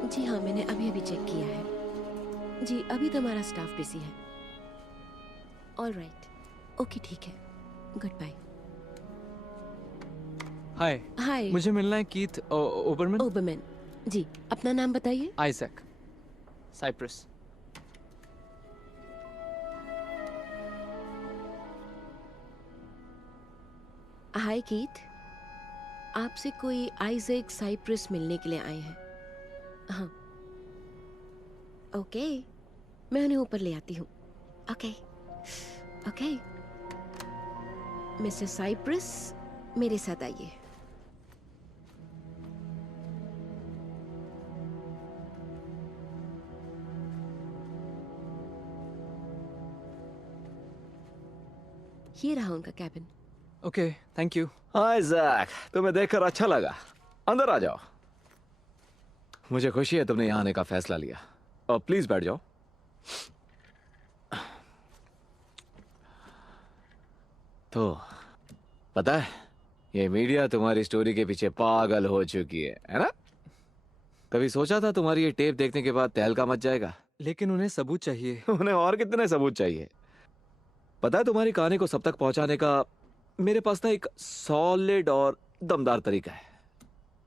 जी हाँ, मैंने अभी अभी चेक किया है। जी अभी तो हमारा स्टाफ बिजी है। ऑल राइट, ओके ठीक है, गुड बाय। हाय। हाय। मुझे मिलना है कीथ ओबरमैन। ओबरमैन जी, अपना नाम बताइए। Isaac, Cyprus. हाय कीथ, आपसे कोई आइजैक साइप्रस मिलने के लिए आए हैं। हाँ ओके, मैं उन्हें ऊपर ले आती हूँ। ओके ओके, मिस्टर साइप्रस मेरे साथ आइए। ये रहा उनका cabin. Okay, thank you. Hi Jack, तुम्हें देखकर अच्छा लगा। अंदर आ जाओ। मुझे खुशी है तुमने यहाँ आने का फैसला लिया। और प्लीज बैठ जाओ। तो पता है, ये मीडिया तुम्हारी स्टोरी के पीछे पागल हो चुकी है ना? कभी सोचा था तुम्हारी ये टेप देखने के बाद तहलका मच जाएगा? लेकिन उन्हें सबूत चाहिए। उन्हें और कितने सबूत चाहिए? पता है, तुम्हारी कहानी को सब तक पहुंचाने का मेरे पास ना एक सॉलिड और दमदार तरीका है,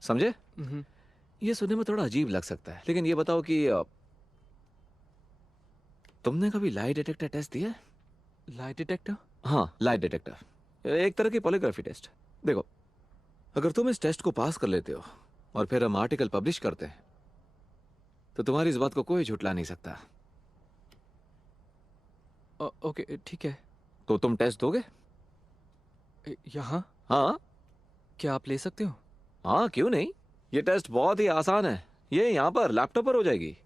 समझे? ये सुनने में थोड़ा अजीब लग सकता है, लेकिन ये बताओ कि तुमने कभी लाई डिटेक्टर टेस्ट दिया? Lie detector? हाँ, लाई डिटेक्टर एक तरह की पॉलीग्राफी टेस्ट। देखो, अगर तुम इस टेस्ट को पास कर लेते हो और फिर हम आर्टिकल पब्लिश करते हैं तो तुम्हारी इस बात को कोई झुठला नहीं सकता। ओके ठीक है। तो तुम टेस्ट दोगे? यहाँ? हाँ। क्या आप ले सकते हो? हाँ, क्यों नहीं। ये टेस्ट बहुत ही आसान है। ये यहाँ पर लैपटॉप पर हो जाएगी।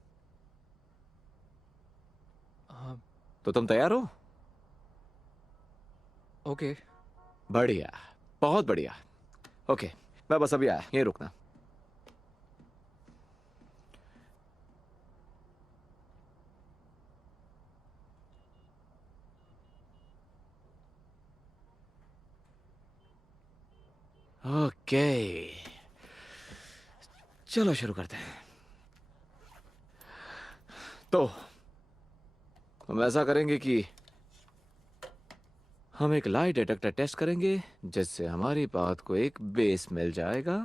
हाँ। तो तुम तैयार हो? ओके। बढ़िया, बहुत बढ़िया। ओके, मैं बस अभी आया, यहीं रुकना। ओके, चलो शुरू करते हैं। तो हम ऐसा करेंगे कि हम एक लाई डिटेक्टर टेस्ट करेंगे, जिससे हमारी बात को एक बेस मिल जाएगा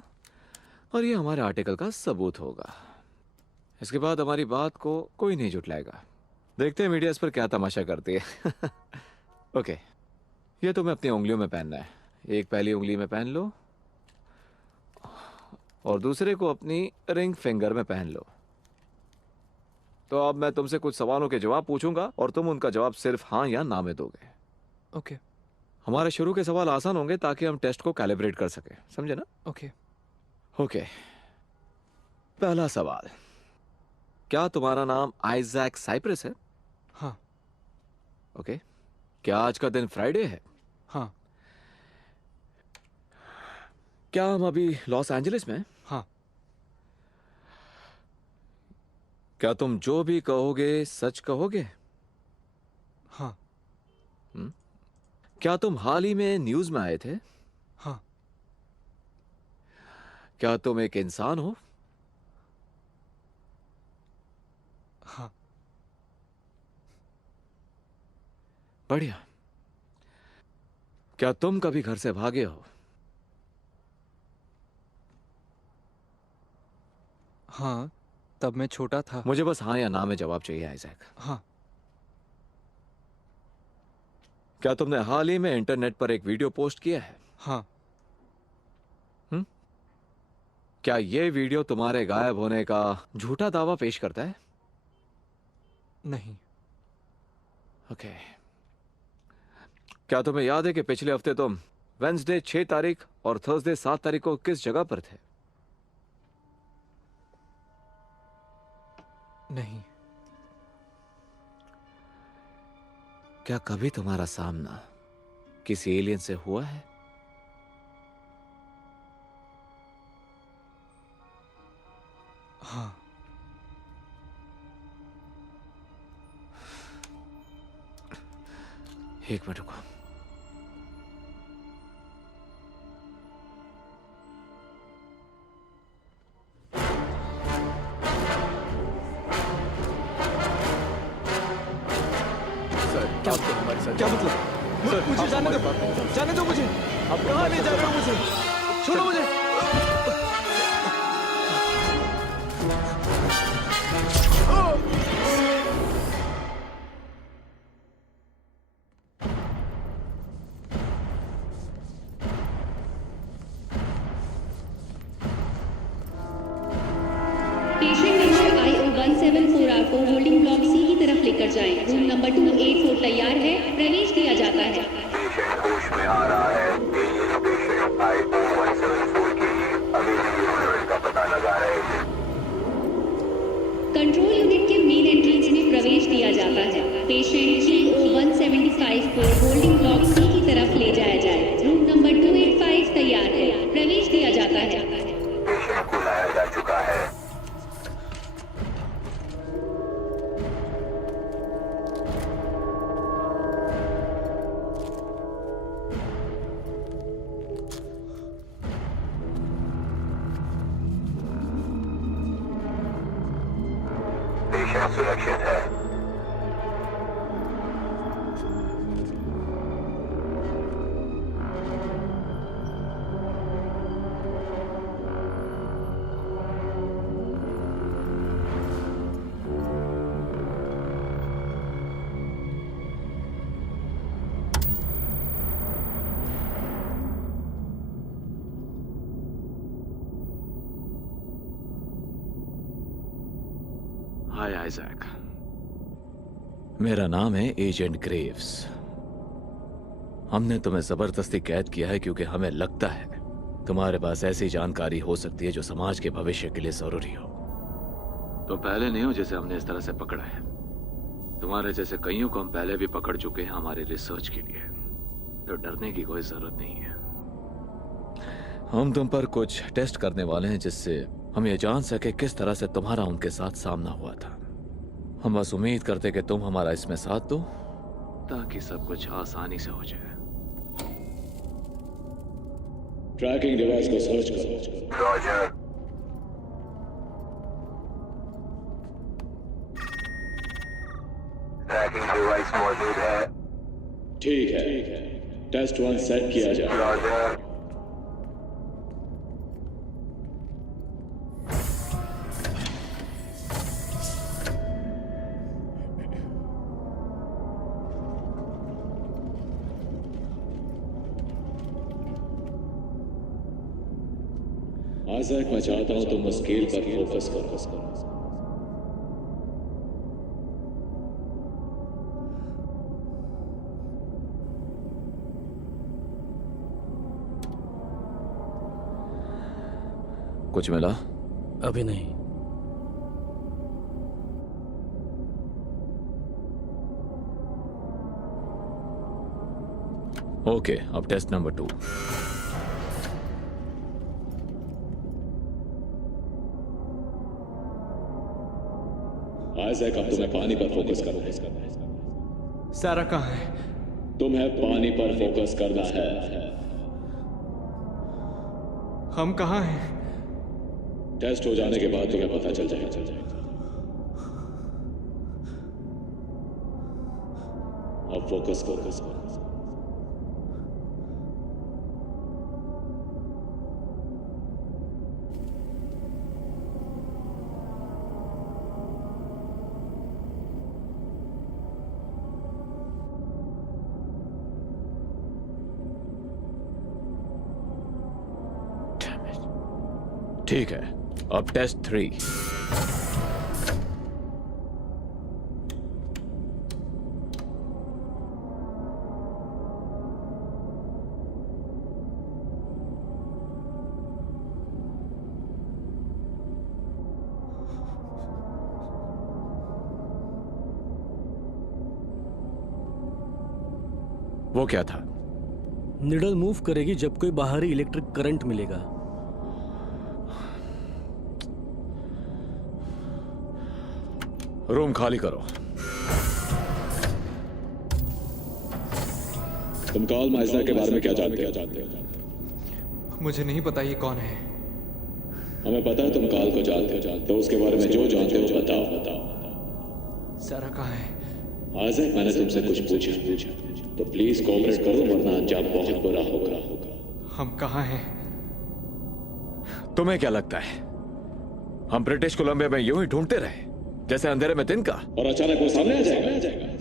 और ये हमारे आर्टिकल का सबूत होगा। इसके बाद हमारी बात को कोई नहीं झुठलाएगा। देखते हैं मीडिया इस पर क्या तमाशा करती है। ओके, ये तुम्हें अपनी उंगलियों में पहनना है। एक पहली उंगली में पहन लो और दूसरे को अपनी रिंग फिंगर में पहन लो। तो अब मैं तुमसे कुछ सवालों के जवाब पूछूंगा और तुम उनका जवाब सिर्फ हाँ या ना में दोगे। ओके। हमारे शुरू के सवाल आसान होंगे ताकि हम टेस्ट को कैलिब्रेट कर सके, समझे ना? ओके। ओके, पहला सवाल, क्या तुम्हारा नाम आइजैक साइप्रस है? हाँ। ओके, क्या आज का दिन फ्राइडे है? हाँ। क्या हम अभी लॉस एंजलिस में हैं? हाँ। क्या तुम जो भी कहोगे सच कहोगे? हाँ। क्या तुम हाल ही में न्यूज में आए थे? हाँ। क्या तुम एक इंसान हो? हाँ। बढ़िया। क्या तुम कभी घर से भागे हो? हाँ, तब मैं छोटा था। मुझे बस हाँ या ना में जवाब चाहिए आइजैक। हाँ। क्या तुमने हाल ही में इंटरनेट पर एक वीडियो पोस्ट किया है? हाँ। क्या ये वीडियो तुम्हारे गायब होने का झूठा दावा पेश करता है? नहीं। ओके। क्या तुम्हें याद है कि पिछले हफ्ते तुम वेंसडे 6 तारीख और थर्सडे 7 तारीख को किस जगह पर थे? नहीं। क्या कभी तुम्हारा सामना किसी एलियन से हुआ है? हाँ। एक मिनट रुको। हमारे साथ क्या मतलब? मुझे जाने दो मुझे। अब कहाँ ले जा रहे हो मुझे? छोड़ो मुझे। पेशेंट नंबर IO174 को होल्डिंग ब्लॉक सी की तरफ लेकर जाएं। रूम नंबर 284 तैयार है, प्रवेश दिया जाता है। पेशेंट होश में आ रहा है। ये पेशेंट IO174 के लिए अभी यूनिट का पता लगा रहे हैं। कंट्रोल यूनिट के मेन एंट्रेंस में प्रवेश दिया जाता है। पेशेंट CO175 को होल्डिंग ब्लॉक सी की तरफ ले जाया जाए। रूम नंबर 285 तैयार है, प्रवेश दिया जाता है। पेशेंट को लाया जा चुका है। पेशेंट सुरक्षित है। हाय आइजैक। मेरा नाम है एजेंट ग्रेव्स। हमने तुम्हें जबरदस्ती कैद किया है क्योंकि हमें लगता है तुम्हारे पास ऐसी जानकारी हो सकती है जो समाज के भविष्य के लिए जरूरी हो। तुम पहले नहीं हो जिसे हमने इस तरह से पकड़ा है। तुम्हारे जैसे कईयों को हम पहले भी पकड़ चुके हैं हमारे रिसर्च के लिए, तो डरने की कोई जरूरत नहीं है। हम तुम पर कुछ टेस्ट करने वाले हैं जिससे हम ये जान सके किस तरह से तुम्हारा उनके साथ सामना हुआ था। हम बस उम्मीद करते कि तुम हमारा इसमें साथ दो ताकि सब कुछ आसानी से हो जाए। ट्रैकिंग डिवाइस को सर्च करो। रॉजर। ट्रैकिंग डिवाइस मौजूद है। ठीक है। टेस्ट 1 सेट किया जाए। रॉजर। आइजैक, मैं चाहता हूं तुम स्केल पर फोकस करो। कुछ मिला? अभी नहीं। ओके, अब टेस्ट नंबर 2। आइजैक, अब तुम्हें पानी पर फोकस करना है। सारा कहाँ है? तुम्हें पानी पर फोकस करना है। हम कहाँ हैं? टेस्ट हो जाने के बाद तुम्हें पता चल जाएगा। अब फोकस करो। ठीक है, अब टेस्ट 3। वो क्या था? निडल मूव करेगी जब कोई बाहरी इलेक्ट्रिक करंट मिलेगा। रूम खाली करो। तुम कार्ल माइजर के बारे में क्या जानते हो? मुझे नहीं पता ये कौन है। हमें पता है तुम कार्ल को जानते हो, तो उसके बारे में जो जानते हो बताओ। सारा कहाँ है? आइजैक, मैंने तुमसे कुछ पूछा तो प्लीज कोऑपरेट करो वरना अंजाम बहुत बुरा होगा। हम कहाँ हैं? तुम्हें क्या लगता है हम ब्रिटिश कोलंबिया में यूं ही ढूंढते रहे जैसे अंधेरे में दिन का, और अचानक वो सामने आ जाएगा?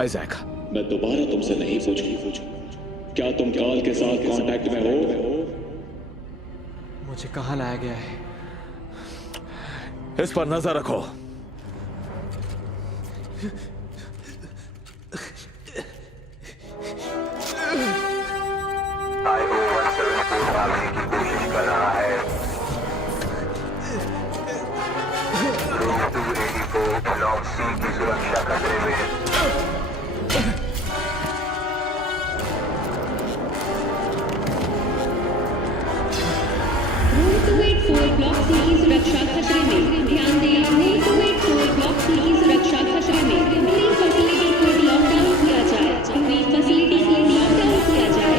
आइजैक, मैं दोबारा तुमसे नहीं पूछूं, क्या तुम काल के साथ कांटेक्ट में हो? मुझे कहाँ लाया गया है? इस पर नजर रखो। भागने की कोशिश कर रहा है। रूम 284 ब्लॉक सी की सुरक्षा खतरे में। रूम 284 ब्लॉक सी की सुरक्षा खतरे में। ध्यान दें, रूम 284 ब्लॉक सी की सुरक्षा खतरे में। पूरी फैसिलिटी को लॉकडाउन किया जाए। पूरी फैसिलिटी को लॉकडाउन किया जाए।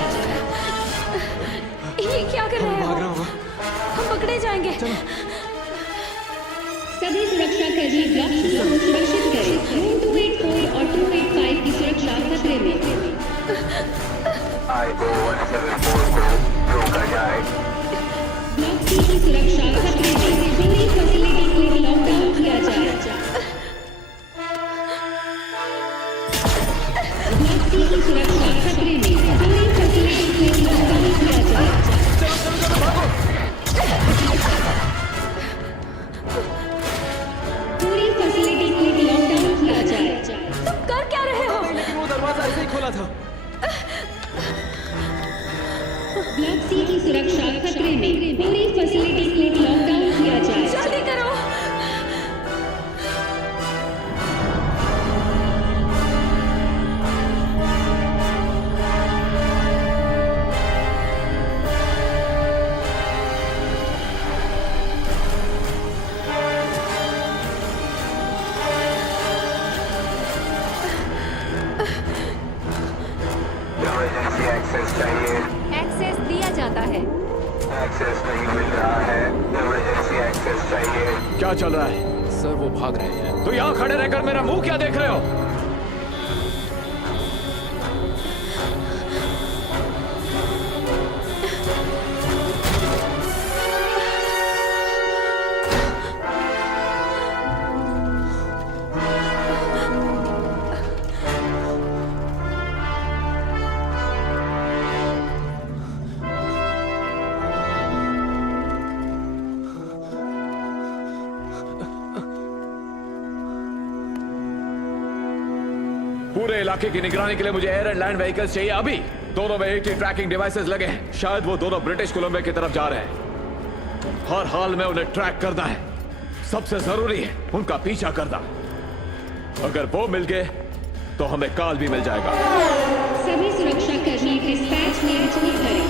ये क्या कर रहे हो? हम पकड़े जाएंगे। सभी सुरक्षा कर्मी ब्लॉक सी को सुरक्षित करें। रूम 284 और 285 की सुरक्षा खतरे में। I-174 को रोका जाए। ब्लॉक सी की सुरक्षा खतरे में। पूरी फैसिलिटी को लॉकडाउन किया जाए। ब्लॉक सी की सुरक्षा खतरे में। पूरी फैसिलिटी को लॉकडाउन किया जाए। पूरी फैसिलिटी को लॉकडाउन किया जाए। तुम कर क्या रहे हो? लेकिन वो दरवाजा ऐसे ही खोला था। ब्लॉक सी की सुरक्षा खतरे में। पूरी फैसिलिटी को लॉकडाउन किया जाए। जल्दी करो। इमरजेंसी एक्सेस चाहिए। एक्सेस दिया जाता है। एक्सेस नहीं मिल रहा है। इमरजेंसी एक्सेस चाहिए। क्या चल रहा है? सर वो भाग रहे हैं। तो यहाँ खड़े रहकर मेरा मुंह क्या देख रहे हो? पूरे इलाके की निगरानी के लिए मुझे एयर एंड लैंड व्हीकल्स चाहिए अभी। दोनों में 80 ट्रैकिंग डिवाइसेस लगे हैं। शायद वो दोनों ब्रिटिश कोलंबिया की तरफ जा रहे हैं। हर हाल में उन्हें ट्रैक करना है। सबसे जरूरी है उनका पीछा करना। अगर वो मिल गए तो हमें काल भी मिल जाएगा। सभी सुरक्षा कर्मी डिस्पैच में रिपोर्ट करें।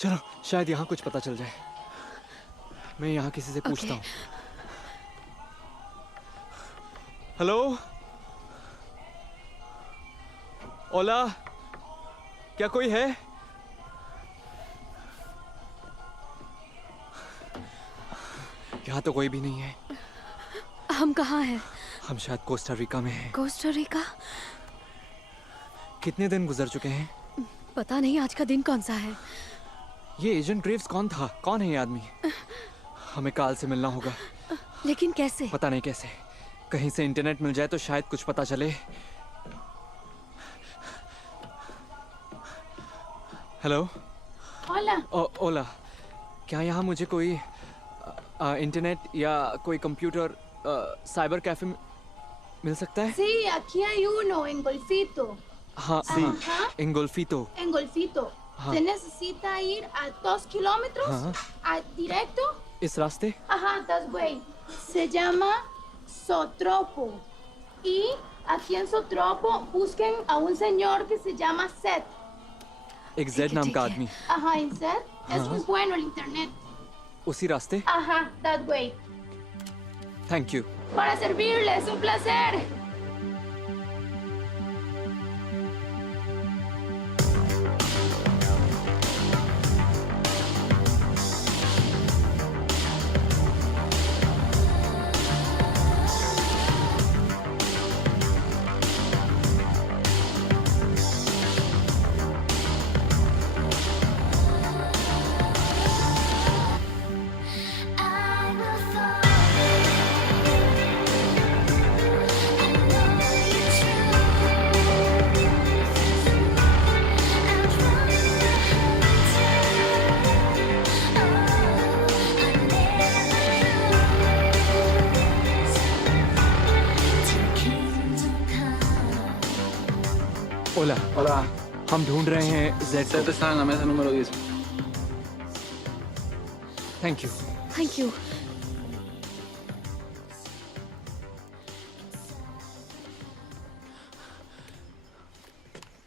चलो शायद यहाँ कुछ पता चल जाए। मैं यहाँ किसी से पूछता हूँ। हेलो ओला, क्या कोई है? यहाँ तो कोई भी नहीं है। हम कहाँ हैं? हम शायद कोस्टा रिका में हैं। Costa Rica? कितने दिन गुजर चुके हैं? पता नहीं आज का दिन कौन सा है। ये एजेंट ग्रेव्स कौन था? कौन है ये आदमी? हमें काल से मिलना होगा। लेकिन कैसे? पता नहीं कैसे। कहीं से इंटरनेट मिल जाए तो शायद कुछ पता चले। हेलो ओला। ओला, क्या यहाँ मुझे कोई इंटरनेट या कोई कंप्यूटर साइबर कैफे मिल सकता है? Sí, aquí hay uno en Golfito. हाँ, Ajá. इंगोल्फितो। En Golfito. हाँ। Se necesita ir a 2 kilómetros directo. इस रास्ते? Ajá, das güey. Se llama Sotropo. Y aquí en Sotropo busquen a un señor que se llama Seth. एक Z नाम का आदमी। Ajá, en Seth. Es muy bueno el internet. उसी रास्ते? Ajá, that way. Thank you. Para servirles, un placer. I will fall. ओला ओला हम ढूंढ रहे हैं Z Seth está en la mesa número 10. Thank you. Thank you.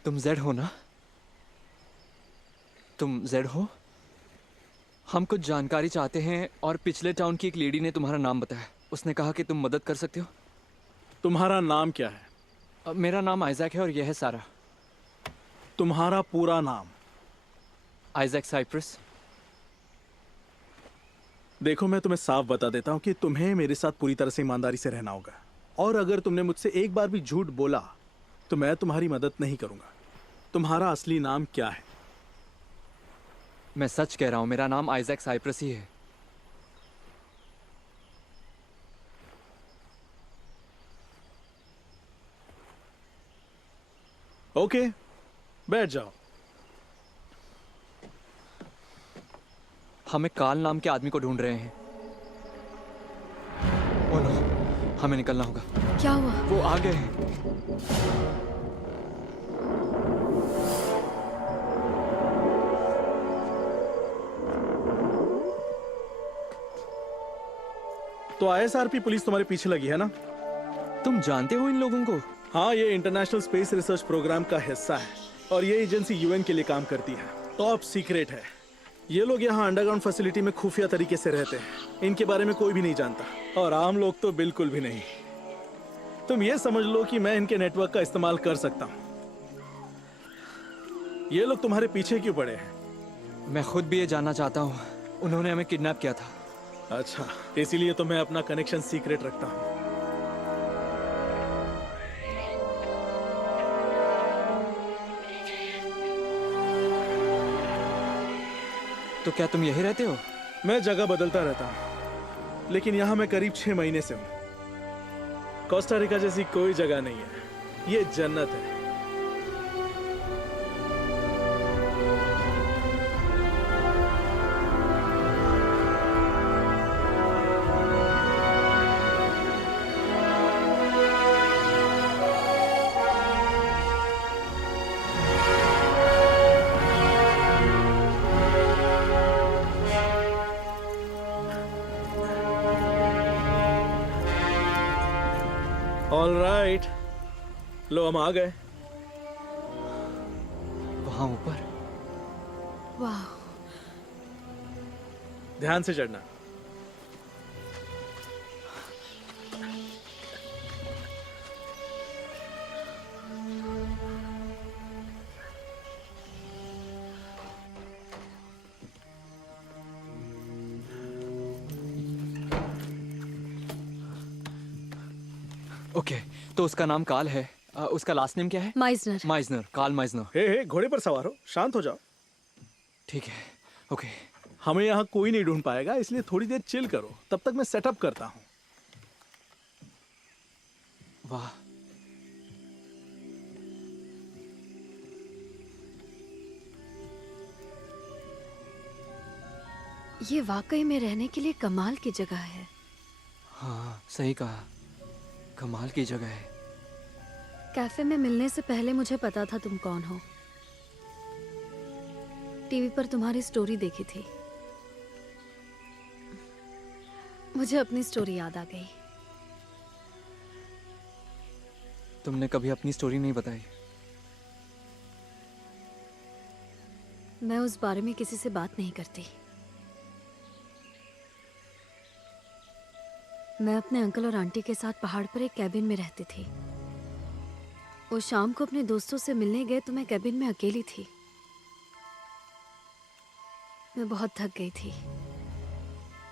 तुम Z हो ना? तुम जेड हो? हम कुछ जानकारी चाहते हैं और पिछले टाउन की एक लेडी ने तुम्हारा नाम बताया। उसने कहा कि तुम मदद कर सकते हो। तुम्हारा नाम क्या है? मेरा नाम आइजैक है और यह है सारा। तुम्हारा पूरा नाम? Isaac Cyprus. देखो, मैं तुम्हें साफ बता देता हूँ कि तुम्हें मेरे साथ पूरी तरह से ईमानदारी से रहना होगा, और अगर तुमने मुझसे एक बार भी झूठ बोला तो मैं तुम्हारी मदद नहीं करूंगा। तुम्हारा असली नाम क्या है? मैं सच कह रहा हूँ, मेरा नाम आइजैक साइप्रस ही है। ओके, बैठ जाओ। हम एक काल नाम के आदमी को ढूंढ रहे हैं। ओ नो, हमें निकलना होगा। क्या हुआ? वो आ गए हैं। तो आईएसआरपी पुलिस तुम्हारे पीछे लगी है ना? तुम जानते हो इन लोगों को? हाँ, ये इंटरनेशनल स्पेस रिसर्च प्रोग्राम का हिस्सा है और ये एजेंसी यूएन के लिए काम करती है। टॉप सीक्रेट है। ये लोग यहाँ अंडरग्राउंड फैसिलिटी में खुफिया तरीके से रहते हैं। इनके बारे में कोई भी नहीं जानता और आम लोग तो बिल्कुल भी नहीं। तुम ये समझ लो कि मैं इनके नेटवर्क का इस्तेमाल कर सकता हूँ। ये लोग तुम्हारे पीछे क्यों पड़े हैं? मैं खुद भी ये जानना चाहता हूँ। उन्होंने हमें किडनैप किया था। अच्छा, इसीलिए तो मैं अपना कनेक्शन सीक्रेट रखता हूँ। तो क्या तुम यही रहते हो? मैं जगह बदलता रहता हूँ, लेकिन यहाँ मैं करीब 6 महीने से हूँ। कोस्टा रिका जैसी कोई जगह नहीं है, ये जन्नत है। ऑलराइट, लो हम आ गए। वहां ऊपर? वाह, ध्यान से चढ़ना। ओके, तो उसका नाम काल है। उसका लास्ट नेम क्या है? माइजनर। माइजनर, काल माइजनर। हे, घोड़े पर सवार हो, शांत हो जाओ। ठीक है, ओके। हमें यहाँ कोई नहीं ढूंढ पाएगा, इसलिए थोड़ी देर चिल करो। तब तक मैं सेटअप करता हूँ। वाह, ये वाकई में रहने के लिए कमाल की जगह है। हाँ, सही कहा, कमाल की जगह है। कैफे में मिलने से पहले मुझे पता था तुम कौन हो। टीवी पर तुम्हारी स्टोरी देखी थी। मुझे अपनी स्टोरी याद आ गई। तुमने कभी अपनी स्टोरी नहीं बताई। मैं उस बारे में किसी से बात नहीं करती। मैं अपने अंकल और आंटी के साथ पहाड़ पर एक कैबिन में रहती थी। वो शाम को अपने दोस्तों से मिलने गए तो मैं कैबिन में अकेली थी। मैं बहुत थक गई थी।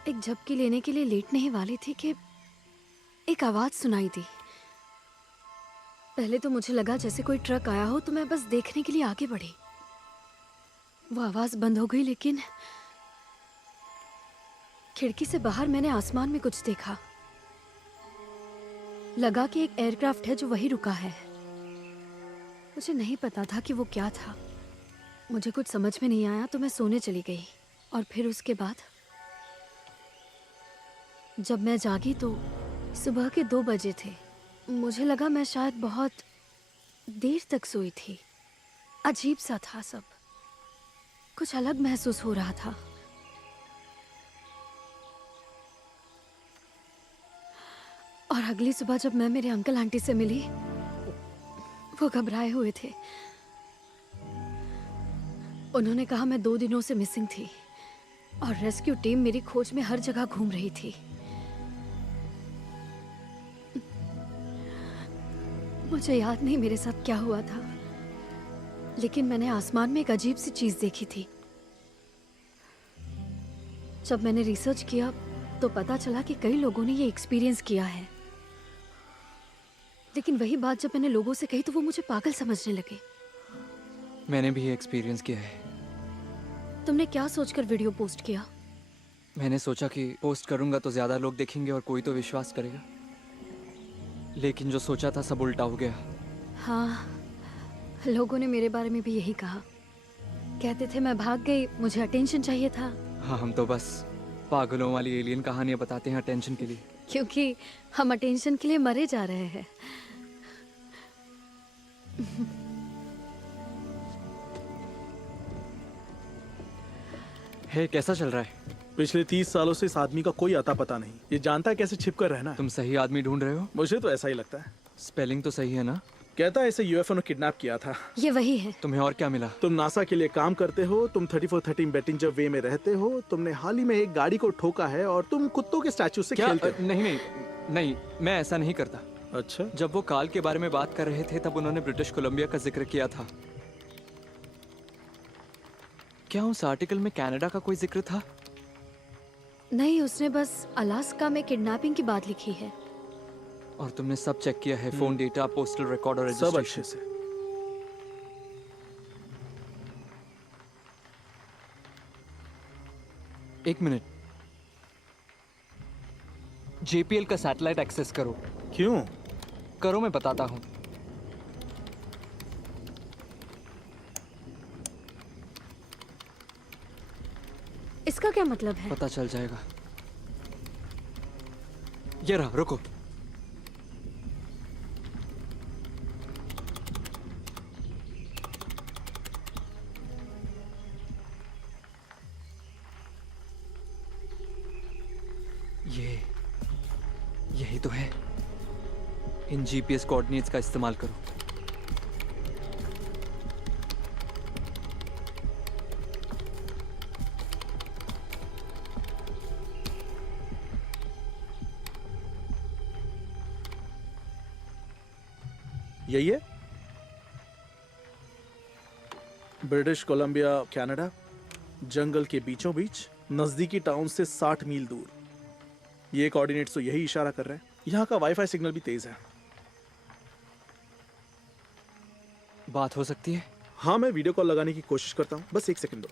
एक झपकी लेने के लिए लेटने ही वाली थी कि एक आवाज सुनाई दी। पहले तो मुझे लगा जैसे कोई ट्रक आया हो, तो मैं बस देखने के लिए आगे बढ़ी। वो आवाज बंद हो गई, लेकिन खिड़की से बाहर मैंने आसमान में कुछ देखा। लगा कि एक एयरक्राफ्ट है जो वहीं रुका है। मुझे नहीं पता था कि वो क्या था। मुझे कुछ समझ में नहीं आया तो मैं सोने चली गई। और फिर उसके बाद जब मैं जागी तो सुबह के 2 बजे थे। मुझे लगा मैं शायद बहुत देर तक सोई थी। अजीब सा था सब, कुछ अलग महसूस हो रहा था। और अगली सुबह जब मैं मेरे अंकल आंटी से मिली, वो घबराए हुए थे। उन्होंने कहा मैं 2 दिनों से मिसिंग थी और रेस्क्यू टीम मेरी खोज में हर जगह घूम रही थी। मुझे याद नहीं मेरे साथ क्या हुआ था, लेकिन मैंने आसमान में एक अजीब सी चीज देखी थी। जब मैंने रिसर्च किया तो पता चला कि कई लोगों ने ये एक्सपीरियंस किया है। लेकिन वही बात जब मैंने लोगों से कही तो वो मुझे पागल समझने लगे। मैंने भी ये एक्सपीरियंस किया है। तुमने क्या सोचकर वीडियो पोस्ट किया? मैंने सोचा कि पोस्ट करूंगा तो ज्यादा लोग देखेंगे और कोई तो विश्वास करेगा, लेकिन जो सोचा था सब उल्टा हो गया। हाँ, लोगों ने मेरे बारे में भी यही कहा। कहते थे मैं भाग गई, मुझे अटेंशन चाहिए था। हाँ, हम तो बस पागलों वाली एलियन कहानियां बताते हैं अटेंशन के लिए। क्योंकि हम अटेंशन के लिए मरे जा रहे हैं। हे, कैसा चल रहा है? पिछले 30 सालों से इस आदमी का कोई आता पता नहीं। ये जानता है कैसे छिप कर रहना। तुम सही आदमी ढूंढ रहे हो? मुझे तो ऐसा ही लगता है। स्पेलिंग तो सही है ना? कहता है इसे यूएफओ ने किडनैप किया था। ये वही है। तुम्हें और क्या मिला? तुम नासा के लिए काम करते हो, तुम 3413 बेटिंजर वे में रहते हो, तुमने हाल ही में एक गाड़ी को ठोका है और तुम कुत्तों के स्टैचू से खेलते हो। नहीं, मैं ऐसा नहीं करता। अच्छा, जब वो काल के बारे में बात कर रहे थे तब उन्होंने ब्रिटिश कोलंबिया का जिक्र किया था। क्या उस आर्टिकल में कनाडा का कोई जिक्र था? नहीं, उसने बस अलास्का में किडनैपिंग की बात लिखी है। और तुमने सब चेक किया है? फोन डेटा, पोस्टल रिकॉर्ड और सब रजिस्ट्रेशन? अच्छे से। एक मिनट, JPL का सैटेलाइट एक्सेस करो। क्यों? करो, मैं बताता हूं। इसका क्या मतलब है? पता चल जाएगा। ये रहा, रुको। यही तो है। इन GPS कोऑर्डिनेट्स का इस्तेमाल करो। यही है ब्रिटिश कोलंबिया, कनाडा, जंगल के बीचों बीच, नजदीकी टाउन से 60 मील दूर। ये कोऑर्डिनेट्स तो यही इशारा कर रहे हैं। यहाँ का वाईफाई सिग्नल भी तेज है। बात हो सकती है? हाँ, मैं वीडियो कॉल लगाने की कोशिश करता हूँ। बस 1 सेकंड दो।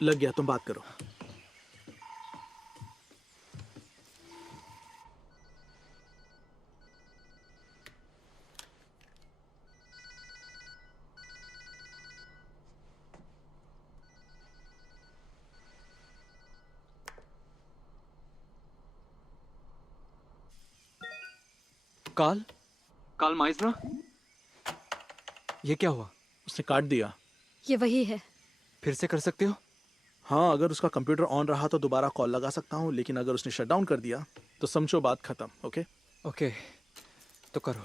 लग गया, तुम बात करो। काल माइसनर, ये क्या हुआ? उसने काट दिया। ये वही है। फिर से कर सकते हो? हाँ, अगर उसका कंप्यूटर ऑन रहा तो दोबारा कॉल लगा सकता हूँ, लेकिन अगर उसने शट डाउन कर दिया तो समझो बात खत्म। ओके ओके, तो करो।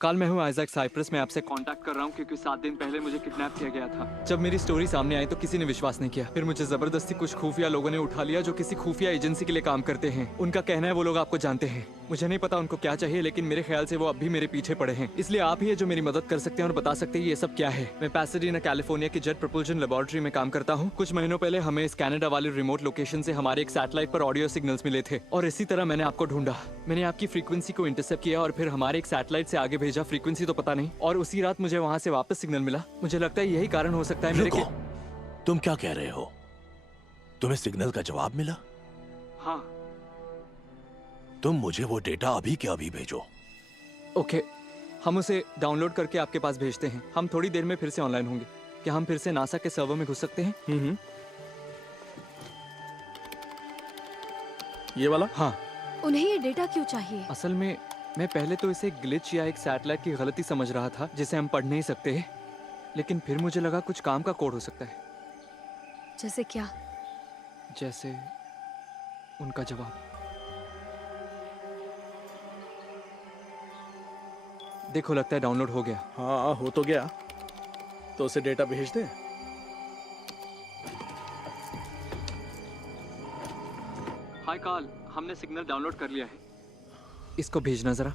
काल, मैं हूँ आइजैक साइप्रस। मैं आपसे कांटेक्ट कर रहा हूँ क्योंकि 7 दिन पहले मुझे किडनैप किया गया था। जब मेरी स्टोरी सामने आई तो किसी ने विश्वास नहीं किया। फिर मुझे जबरदस्ती कुछ खुफिया लोगों ने उठा लिया जो किसी खुफिया एजेंसी के लिए काम करते हैं। उनका कहना है वो लोग आपको जानते हैं। मुझे नहीं पता उनको क्या चाहिए, लेकिन मेरे ख्याल से वो अब भी मेरे पीछे पड़े हैं। इसलिए आप ही है जो मेरी मदद कर सकते हैं और बता सकते हैं ये सब क्या है। मैं पैसाडीना कैलिफोर्निया की जेट प्रपोल्शन लेबोरेटरी में काम करता हूँ। कुछ महीनों पहले हमें इस कनाडा वाले रिमोट लोकेशन से हमारे एक सैटेलाइट पर ऑडियो सिग्नल्स मिले थे और इसी तरह मैंने आपको ढूंढा। मैंने आपकी फ्रीक्वेंसी को इंटरसेप्ट किया और फिर हमारे एक सैटेलाइट से आगे भेजा। फ्रीक्वेंसी तो पता नहीं, और उसी रात मुझे वहाँ से वापस सिग्नल मिला। मुझे लगता है यही कारण हो सकता है मेरे रुको, तुम क्या कह रहे हो? तुम्हें सिग्नल का जवाब मिला? हाँ। तुम मुझे वो डेटा अभी के अभी भेजो। ओके, हम उसे डाउनलोड करके आपके पास भेजते हैं। हम थोड़ी देर में फिर से ऑनलाइन होंगे। क्या हम फिर से नासा के सर्वर में घुस सकते हैं? ये वाला? हाँ। उन्हें ये डेटा क्यों चाहिए? असल में मैं पहले तो इसे ग्लिच या एक सैटेलाइट की गलती समझ रहा था जिसे हम पढ़ नहीं सकते, लेकिन फिर मुझे लगा कुछ काम का कोड हो सकता है। जैसे क्या? जैसे उनका जवाब। देखो, लगता है डाउनलोड हो गया। हाँ, हो तो गया। तो उसे डेटा भेज दे। हाय काल, हमने सिग्नल डाउनलोड कर लिया है। इसको भेजना जरा।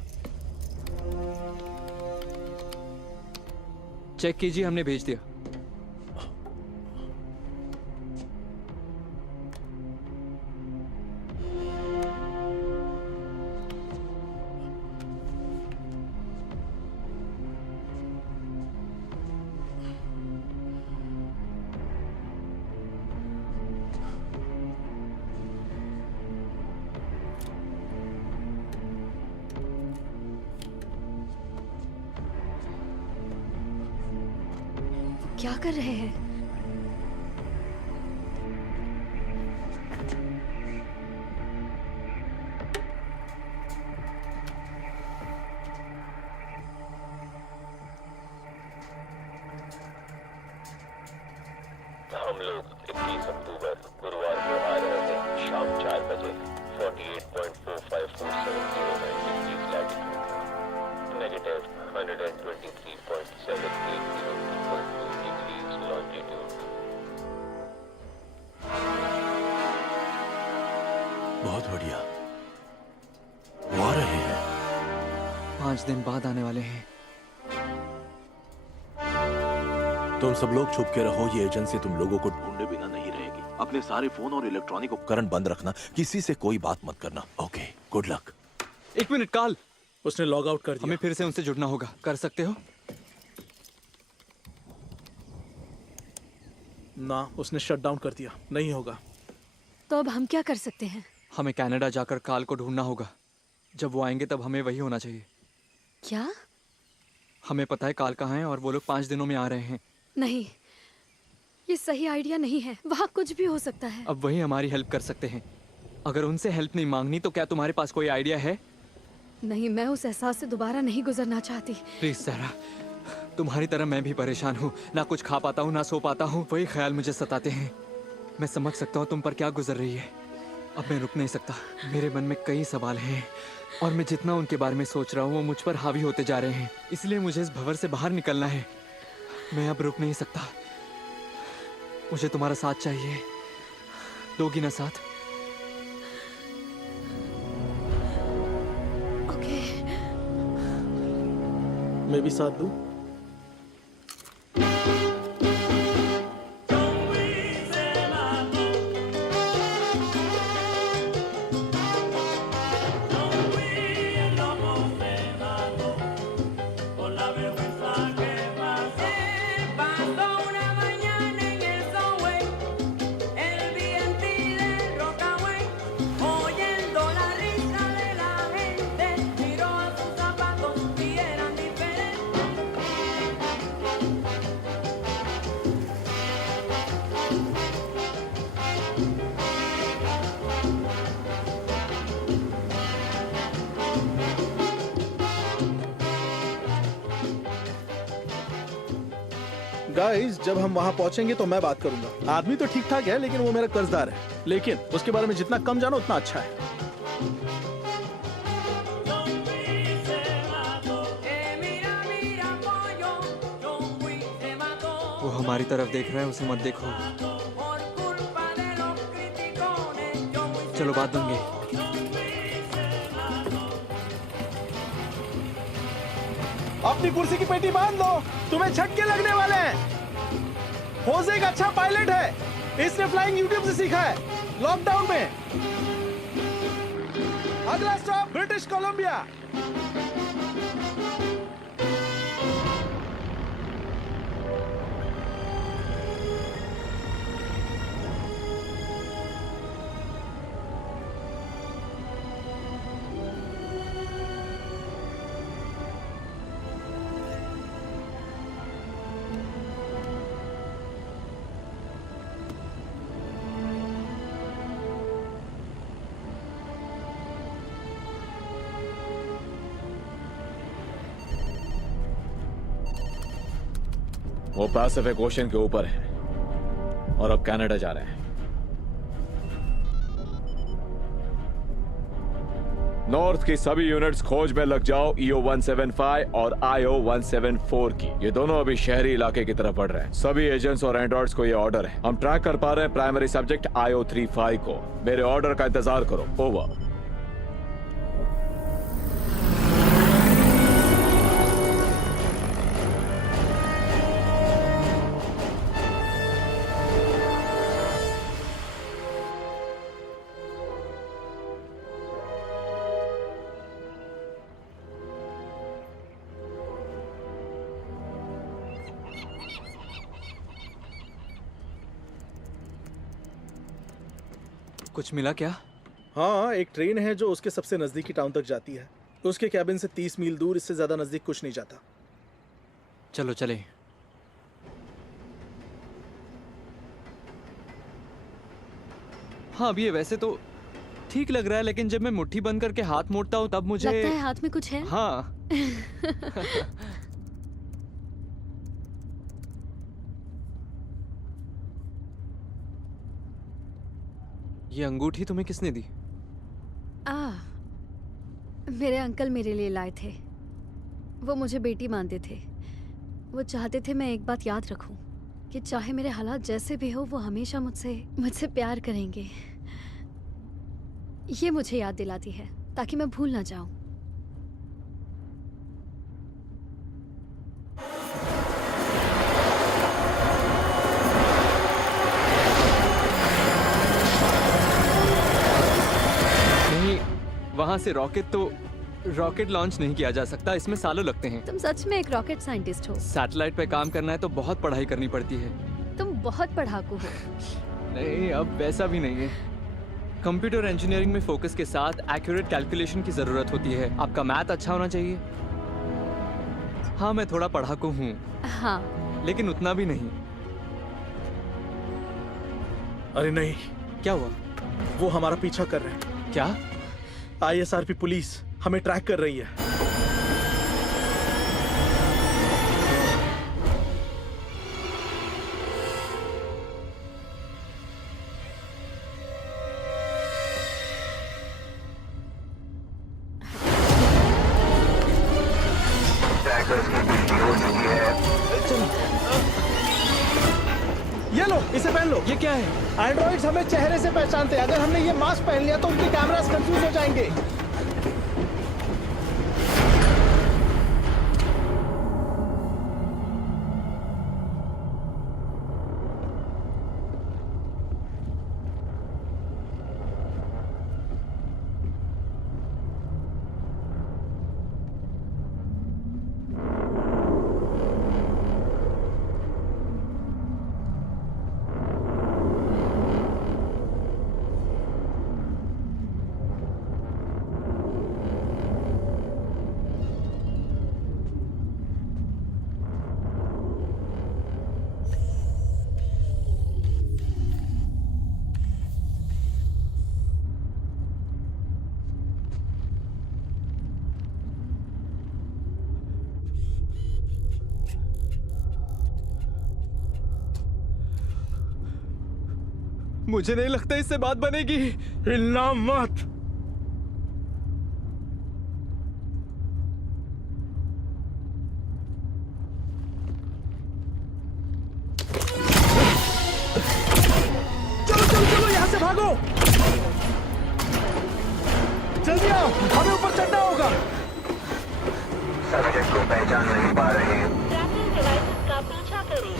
चेक कीजिए, हमने भेज दिया। क्या कर रहे हैं? हम लोग 21 अक्टूबर गुरुवार को आ रहे हैं शाम 4 बजे 48.45470 degrees latitude, negative 123.780 degrees longitude. बहुत बढ़िया, वो आ रहे हैं। 5 दिन बाद आने वाले हैं। तुम सब लोग छुप के रहो, ये एजेंसी तुम लोगों को ढूंढे बिना नहीं रहेगी। अपने सारे फोन और इलेक्ट्रॉनिक उपकरण बंद रखना, किसी से कोई बात मत करना। Okay, good luck. 1 मिनट काल, उसने लॉग आउट कर दिया। हमें फिर से उनसे जुड़ना होगा। कर सकते हो? ना, उसने शट डाउन कर दिया। नहीं होगा। तो अब हम क्या कर सकते हैं? हमें कनाडा जाकर काल को ढूंढना होगा। जब वो आएंगे तब हमें वही होना चाहिए। क्या? हमें पता है काल कहाँ है और वो लोग 5 दिनों में आ रहे हैं। नहीं, ये सही आइडिया नहीं है। वहाँ कुछ भी हो सकता है। अब वही हमारी हेल्प कर सकते हैं। अगर उनसे हेल्प नहीं मांगनी तो क्या तुम्हारे पास कोई आइडिया है? नहीं, मैं उस एहसास से दोबारा नहीं गुजरना चाहती। प्लीज सारा, तुम्हारी तरह मैं भी परेशान हूँ। ना कुछ खा पाता हूँ, ना सो पाता हूँ। वही ख्याल मुझे सताते हैं। मैं समझ सकता हूँ तुम पर क्या गुजर रही है। अब मैं रुक नहीं सकता। मेरे मन में कई सवाल हैं और मैं जितना उनके बारे में सोच रहा हूँ वो मुझ पर हावी होते जा रहे हैं। इसलिए मुझे इस भंवर से बाहर निकलना है। मैं अब रुक नहीं सकता। मुझे तुम्हारा साथ चाहिए। दोगी ना साथ? ओके। मैं भी साथ दूं? गाइस, जब हम वहाँ पहुँचेंगे तो मैं बात करूंगा। आदमी तो ठीक ठाक है, लेकिन वो मेरा कर्जदार है। लेकिन उसके बारे में जितना कम जानो उतना अच्छा है। वो हमारी तरफ देख रहा है, उसे मत देखो। चलो बात दूंगे। अपनी कुर्सी की पेटी बांध लो, तुम्हें झटके लगने वाले हैं। होज़े एक अच्छा पायलट है, इसने फ्लाइंग यूट्यूब से सीखा है, लॉकडाउन में। अगला स्टॉप ब्रिटिश कोलंबिया। वो पैसिफिक ओशन के ऊपर है और अब कनाडा जा रहे हैं। नॉर्थ की सभी यूनिट्स खोज में लग जाओ। EO 175 और IO 174 की। ये दोनों अभी शहरी इलाके की तरफ बढ़ रहे हैं। सभी एजेंट्स और एंड्रॉइड्स को ये ऑर्डर है। हम ट्रैक कर पा रहे हैं प्राइमरी सब्जेक्ट IO 35 को। मेरे ऑर्डर का इंतजार करो। ओवर। कुछ मिला क्या? हाँ, एक ट्रेन है जो उसके सबसे नजदीकी टाउन तक जाती है। उसके कैबिन से 30 मील दूर, इससे ज्यादा नजदीक कुछ नहीं जाता। चलो चले। हाँ, अभी ये वैसे तो ठीक लग रहा है, लेकिन जब मैं मुट्ठी बंद करके हाथ मोड़ता हूँ तब मुझे लगता है हाथ में कुछ है। हाँ। ये अंगूठी तुम्हें किसने दी? मेरे अंकल मेरे लिए लाए थे। वो मुझे बेटी मानते थे। वो चाहते थे मैं एक बात याद रखूं कि चाहे मेरे हालात जैसे भी हो, वो हमेशा मुझसे प्यार करेंगे। ये मुझे याद दिलाती है ताकि मैं भूल ना जाऊं। वहां से रॉकेट लॉन्च नहीं किया जा सकता, इसमें सालों लगते हैं। तुम सच में एक रॉकेट साइंटिस्ट हो? सैटेलाइट पे काम करना है तो बहुत पढ़ाई करनी पड़ती है। तुम बहुत पढ़ाकू हो। नहीं, अब वैसा भी नहीं है। कंप्यूटर इंजीनियरिंग में फोकस के साथ एक्यूरेट कैलकुलेशन की जरूरत होती है। आपका मैथ अच्छा होना चाहिए। हाँ, मैं थोड़ा पढ़ाकू हूँ। हाँ, लेकिन उतना भी नहीं। अरे नहीं। क्या हुआ? वो हमारा पीछा कर रहे हैं। क्या? ISRP पुलिस हमें ट्रैक कर रही है। ये लो, इसे पहन लो। ये क्या है? एंड्रॉइड्स हमें चेहरे से पहचानते हैं। अगर हमने ये मास्क पहन लिया तो उनके कैमरास कंफ्यूज हो जाएंगे। मुझे नहीं लगता इससे बात बनेगी। हिलना मत। चलो चलो चलो, यहाँ से भागो। जल्दी आओ, हमें ऊपर चढ़ना होगा। सब्जेक्ट को पहचान नहीं पा रहे हैं। ट्रैकिंग डिवाइसेस का पीछा करें।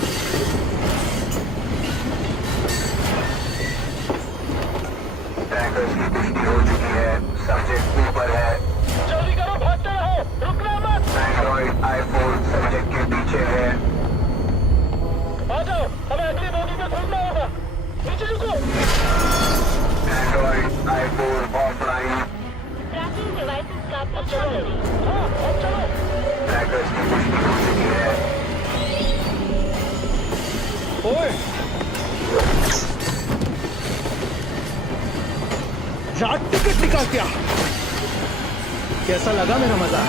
ट्रैकर्स की पुष्टि हो चुकी है। सब्जेक्ट ऊपर है। जल्दी करो, भागते रहो, रुकना मत। एंड्रॉइड आईफोन सब्जेक्ट के पीछे है। आ जाओ, हमें अगली बोगी में घूमना होगा। नीचे रुको। Android iPhone offline. Trekking devices का पीछा करें। हाँ, अब चलो। ट्रैकर्स की पुष्टि हो चुकी है। ओए, रात टिकट निकाल क्या? कैसा लगा मेरा मजा?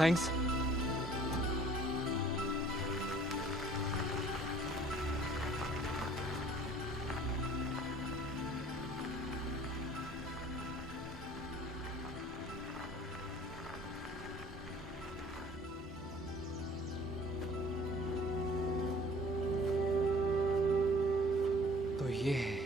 थैंक्स। तो ये है।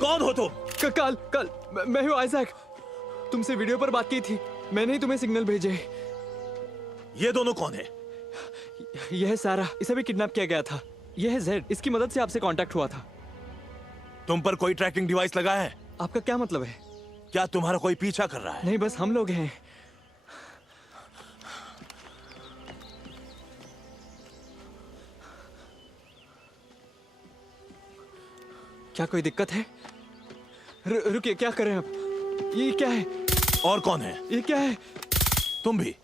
कौन हो तुम? कल मैं हूँ आइजैक। तुमसे वीडियो पर बात की थी, मैंने ही तुम्हें सिग्नल भेजे। ये दोनों कौन है? यह है सारा, इसे भी किडनैप किया गया था। यह है जेड, इसकी मदद से आपसे कांटेक्ट हुआ था। तुम पर कोई ट्रैकिंग डिवाइस लगा है? आपका क्या मतलब है? क्या तुम्हारा कोई पीछा कर रहा है? नहीं, बस हम लोग हैं। क्या कोई दिक्कत है? रुकिए, क्या करें अब? ये क्या है? और कौन है? ये क्या है? तुम भी?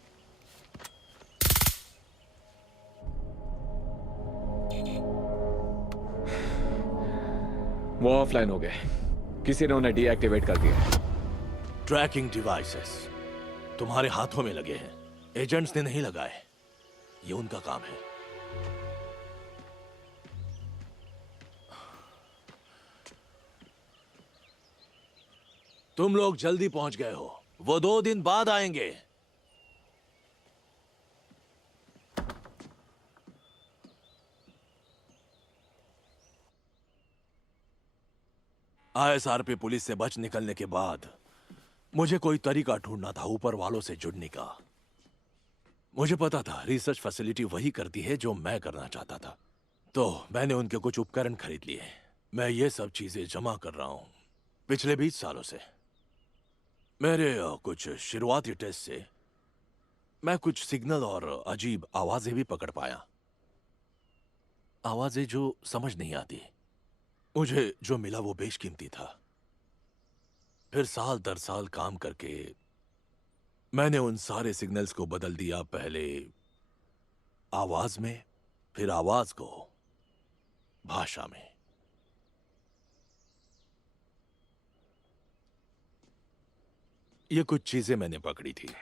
वो ऑफलाइन हो गए, किसी ने उन्हें डीएक्टिवेट कर दिया। ट्रैकिंग डिवाइसेस तुम्हारे हाथों में लगे हैं, एजेंट्स ने नहीं लगाए। ये उनका काम है। तुम लोग जल्दी पहुंच गए हो, वो 2 दिन बाद आएंगे। ISRP पुलिस से बच निकलने के बाद मुझे कोई तरीका ढूंढना था ऊपर वालों से जुड़ने का। मुझे पता था रिसर्च फैसिलिटी वही करती है जो मैं करना चाहता था, तो मैंने उनके कुछ उपकरण खरीद लिए। मैं ये सब चीजें जमा कर रहा हूं पिछले 20 सालों से। मेरे कुछ शुरुआती टेस्ट से मैं कुछ सिग्नल और अजीब आवाजें भी पकड़ पाया, आवाजें जो समझ नहीं आती। मुझे जो मिला वो बेशकीमती था। फिर साल दर साल काम करके मैंने उन सारे सिग्नल्स को बदल दिया, पहले आवाज में, फिर आवाज को भाषा में। ये कुछ चीजें मैंने पकड़ी थी।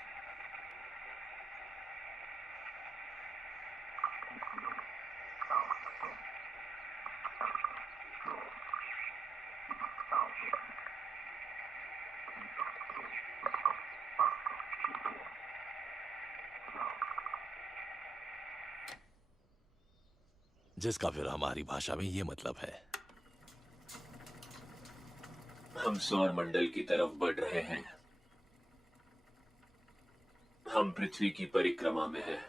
जिसका फिर हमारी भाषा में ये मतलब है। हम सौर मंडल की तरफ बढ़ रहे हैं। हम पृथ्वी की परिक्रमा में हैं।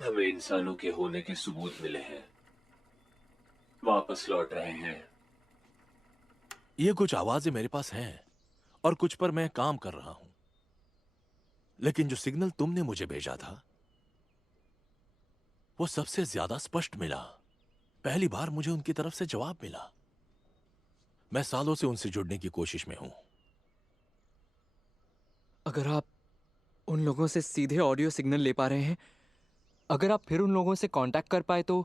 हमें इंसानों के होने के सबूत मिले हैं। वापस लौट रहे हैं। ये कुछ आवाजें मेरे पास हैं और कुछ पर मैं काम कर रहा हूं, लेकिन जो सिग्नल तुमने मुझे भेजा था वो सबसे ज्यादा स्पष्ट मिला। पहली बार मुझे उनकी तरफ से जवाब मिला। मैं सालों से उनसे जुड़ने की कोशिश में हूं। अगर आप उन लोगों से सीधे ऑडियो सिग्नल ले पा रहे हैं, अगर आप फिर उन लोगों से कांटेक्ट कर पाए तो।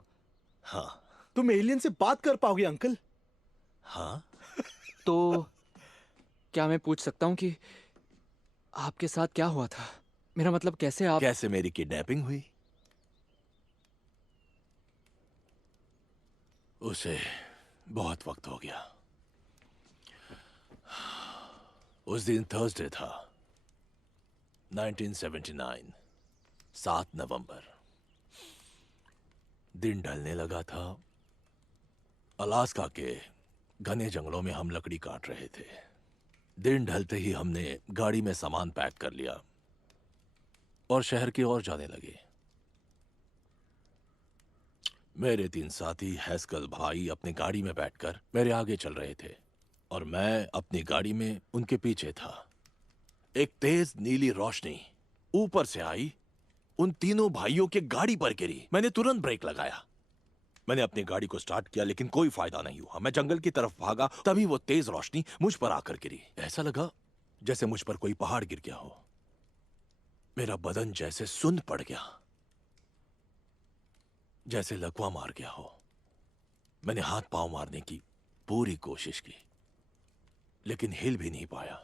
हाँ। तुम एलियन से बात कर पाओगे अंकल? हाँ। तो क्या मैं पूछ सकता हूं कि आपके साथ क्या हुआ था? मेरा मतलब कैसे मेरी किडनैपिंग हुई? उसे बहुत वक्त हो गया। उस दिन थर्सडे था, 1979, 7 नवंबर। दिन ढलने लगा था। अलास्का के घने जंगलों में हम लकड़ी काट रहे थे। दिन ढलते ही हमने गाड़ी में सामान पैक कर लिया और शहर की ओर जाने लगे। मेरे 3 साथी हैस्कल भाई अपनी गाड़ी में बैठकर मेरे आगे चल रहे थे और मैं अपनी गाड़ी में उनके पीछे था। एक तेज नीली रोशनी ऊपर से आई, उन तीनों भाइयों के गाड़ी पर गिरी। मैंने तुरंत ब्रेक लगाया। मैंने अपनी गाड़ी को स्टार्ट किया लेकिन कोई फायदा नहीं हुआ। मैं जंगल की तरफ भागा, तभी वो तेज रोशनी मुझ पर आकर गिरी। ऐसा लगा जैसे मुझ पर कोई पहाड़ गिर गया हो। मेरा बदन जैसे सुन्न पड़ गया, जैसे लकवा मार गया हो। मैंने हाथ पांव मारने की पूरी कोशिश की लेकिन हिल भी नहीं पाया।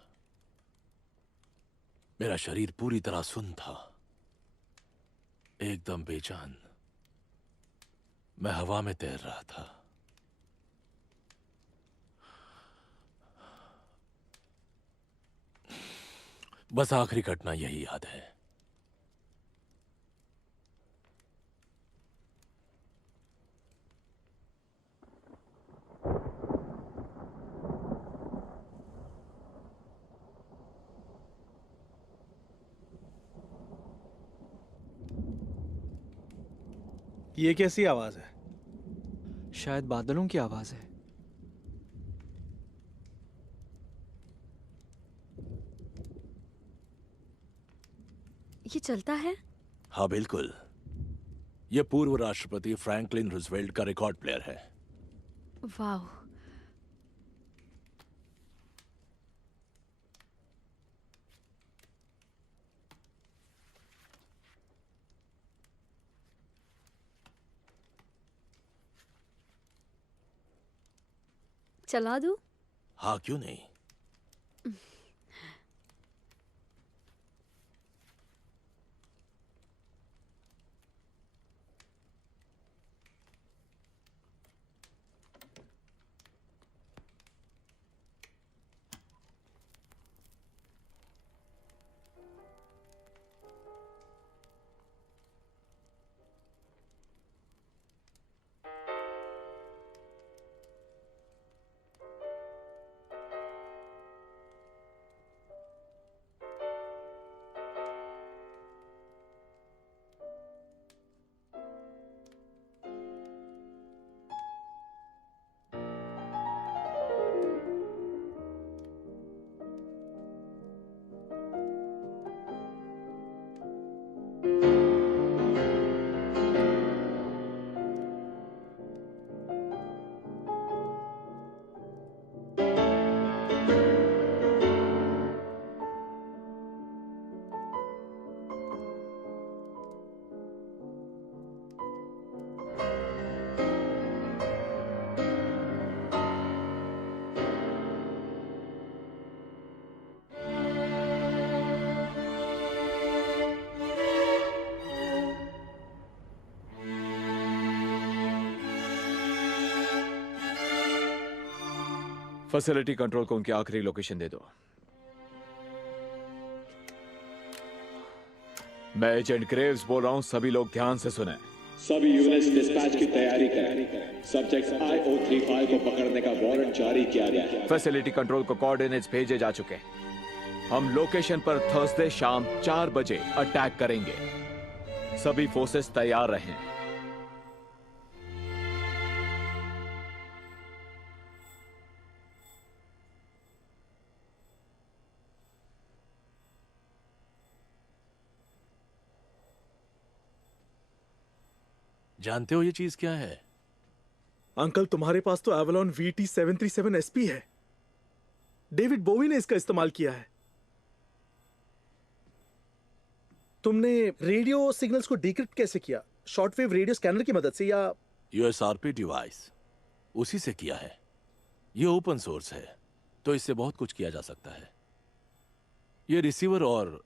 मेरा शरीर पूरी तरह सुन्न था, एकदम बेजान। मैं हवा में तैर रहा था। बस आखिरी घटना यही याद है। ये कैसी आवाज है? शायद बादलों की आवाज है। ये चलता है? हाँ बिल्कुल। यह पूर्व राष्ट्रपति फ्रैंकलिन रूजवेल्ट का रिकॉर्ड प्लेयर है। वाह। चला दूं? हाँ क्यों नहीं। फैसिलिटी कंट्रोल को उनकी आखिरी लोकेशन दे दो। मैं एजेंट ग्रेव्स बोल रहा हूं, सभी लोग ध्यान से सुने। सभी यूनिट्स डिस्पैच की तैयारी करें। सब्जेक्ट IO35 को पकड़ने का वारंट जारी किया गया है। फैसिलिटी कंट्रोल को कोऑर्डिनेट्स भेजे जा चुके हैं। हम लोकेशन पर थर्सडे शाम 4 बजे अटैक करेंगे। सभी फोर्सेस तैयार रहें। जानते हो ये चीज क्या है? अंकल, तुम्हारे पास तो एवलॉन VT-737 SP है। डेविड बोवी ने इसका इस्तेमाल किया है। तुमने रेडियो सिग्नल्स को डिक्रिप्ट कैसे किया? शॉर्टवेव रेडियो स्कैनर की मदद से या? USRP डिवाइस, उसी से किया है। ये ओपन सोर्स है, तो इससे बहुत कुछ किया जा सकता है। ये रिसीवर और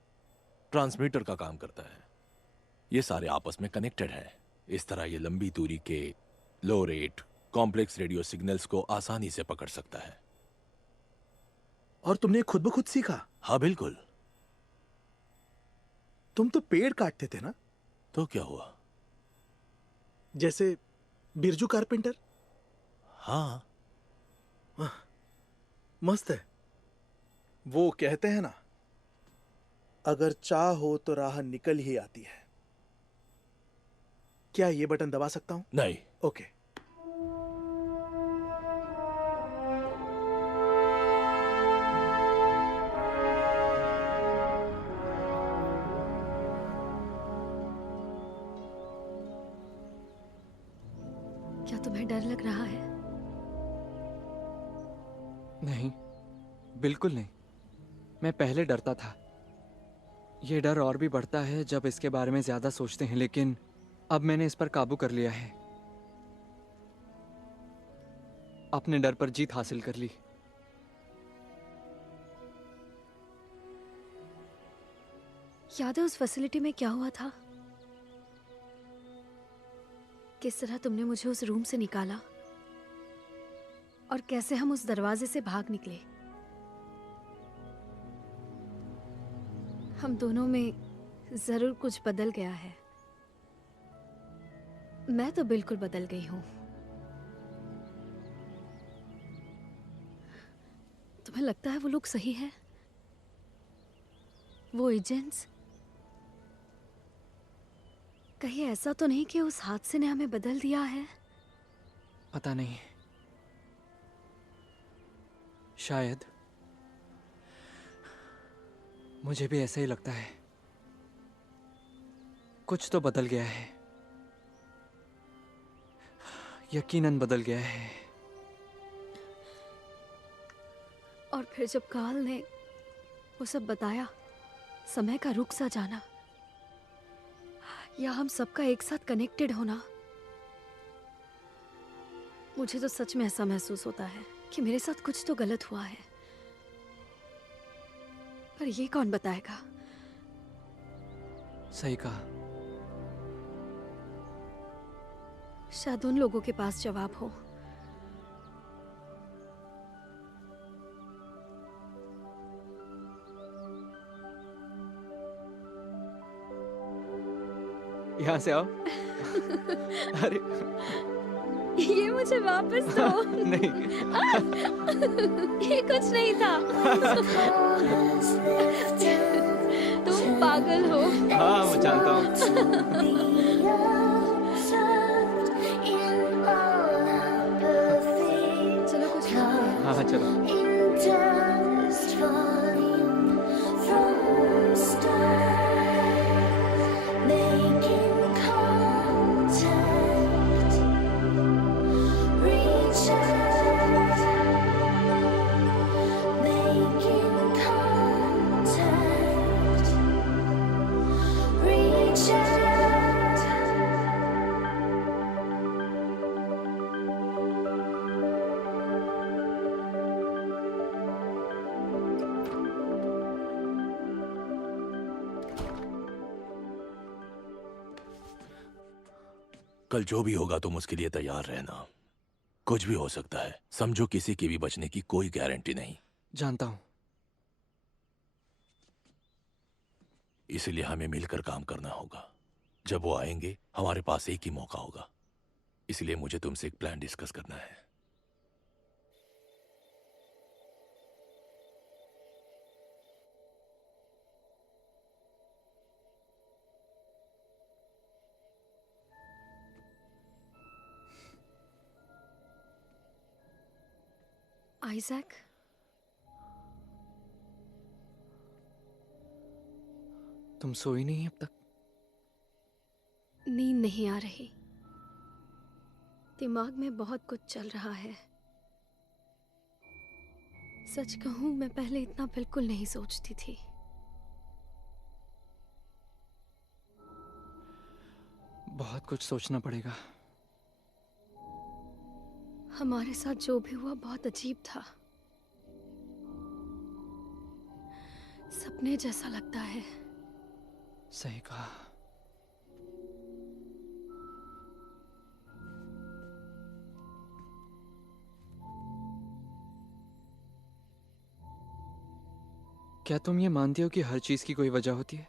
ट्रांसमीटर का काम करता है। ये सारे आपस में कनेक्टेड है। इस तरह ये लंबी दूरी के लो रेट कॉम्प्लेक्स रेडियो सिग्नल्स को आसानी से पकड़ सकता है। और तुमने खुद ब खुद सीखा? हाँ बिल्कुल। तुम तो पेड़ काटते थे ना? तो क्या हुआ? जैसे बिरजू कारपेंटर? हाँ। मस्त है। वो कहते हैं ना, अगर चाह हो तो राह निकल ही आती है। क्या ये बटन दबा सकता हूं? नहीं। ओके। क्या तुम्हें डर लग रहा है? नहीं, बिल्कुल नहीं। मैं पहले डरता था। ये डर और भी बढ़ता है जब इसके बारे में ज्यादा सोचते हैं, लेकिन अब मैंने इस पर काबू कर लिया है। अपने डर पर जीत हासिल कर ली। याद है उस फैसिलिटी में क्या हुआ था? किस तरह तुमने मुझे उस रूम से निकाला और कैसे हम उस दरवाजे से भाग निकले। हम दोनों में जरूर कुछ बदल गया है। मैं तो बिल्कुल बदल गई हूं। तुम्हें लगता है वो लोग सही है? वो एजेंट्स? कहीं ऐसा तो नहीं कि उस हादसे ने हमें बदल दिया है? पता नहीं, शायद। मुझे भी ऐसा ही लगता है। कुछ तो बदल गया है, यकीनन बदल गया है। और फिर जब काल ने वो सब बताया, समय का रुख सा जाना या हम सबका एक साथ कनेक्टेड होना, मुझे तो सच में ऐसा महसूस होता है कि मेरे साथ कुछ तो गलत हुआ है। पर ये कौन बताएगा? सही कहा। शायद उन लोगों के पास जवाब हो। यहाँ से आओ। अरे ये मुझे वापस दो। नहीं। ये कुछ नहीं था। तुम पागल हो। हाँ, मैं जानता हूँ। चलो कुछ खाते हैं। हाँ चलो। कल जो भी होगा तुम उसके लिए तैयार रहना। कुछ भी हो सकता है, समझो किसी की भी बचने की कोई गारंटी नहीं। जानता हूँ। इसलिए हमें मिलकर काम करना होगा। जब वो आएंगे हमारे पास एक ही मौका होगा, इसलिए मुझे तुमसे एक प्लान डिस्कस करना है। आइजैक, तुम सोई नहीं अब तक? नींद नहीं आ रही। दिमाग में बहुत कुछ चल रहा है। सच कहूं, मैं पहले इतना बिल्कुल नहीं सोचती थी। बहुत कुछ सोचना पड़ेगा। हमारे साथ जो भी हुआ बहुत अजीब था। सपने जैसा लगता है। सही कहा। क्या तुम ये मानती हो कि हर चीज की कोई वजह होती है,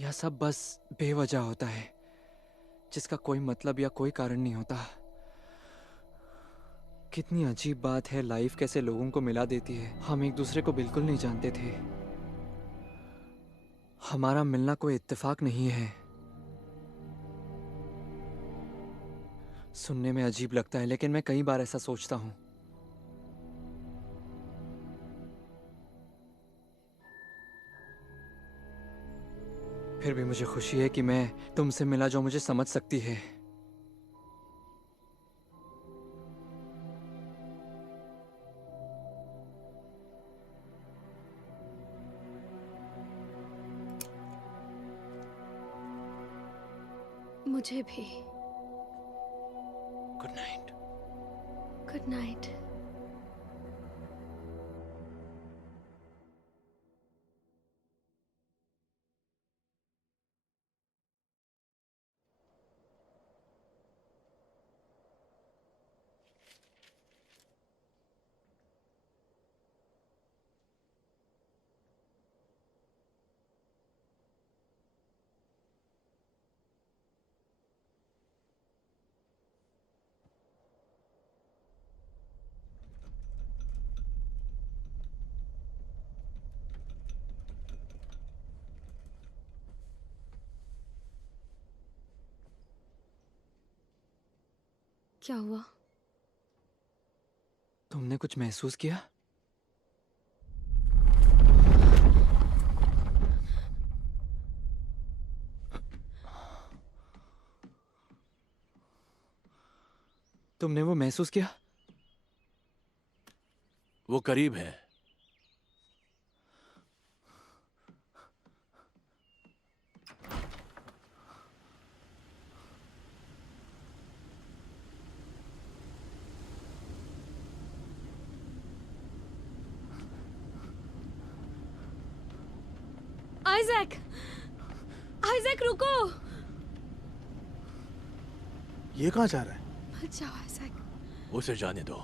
या सब बस बेवजह होता है जिसका कोई मतलब या कोई कारण नहीं होता? कितनी अजीब बात है, लाइफ कैसे लोगों को मिला देती है। हम एक दूसरे को बिल्कुल नहीं जानते थे। हमारा मिलना कोई इत्तेफाक नहीं है। सुनने में अजीब लगता है, लेकिन मैं कई बार ऐसा सोचता हूं। फिर भी मुझे खुशी है कि मैं तुमसे मिला जो मुझे समझ सकती है। मुझे भी। Good night. Good night. क्या हुआ? तुमने कुछ महसूस किया? तुमने वो महसूस किया? वो करीब है। आइजैक! आइजैक, रुको! ये कहाँ जा रहा है? मत जाओ आइजैक। उसे जाने दो।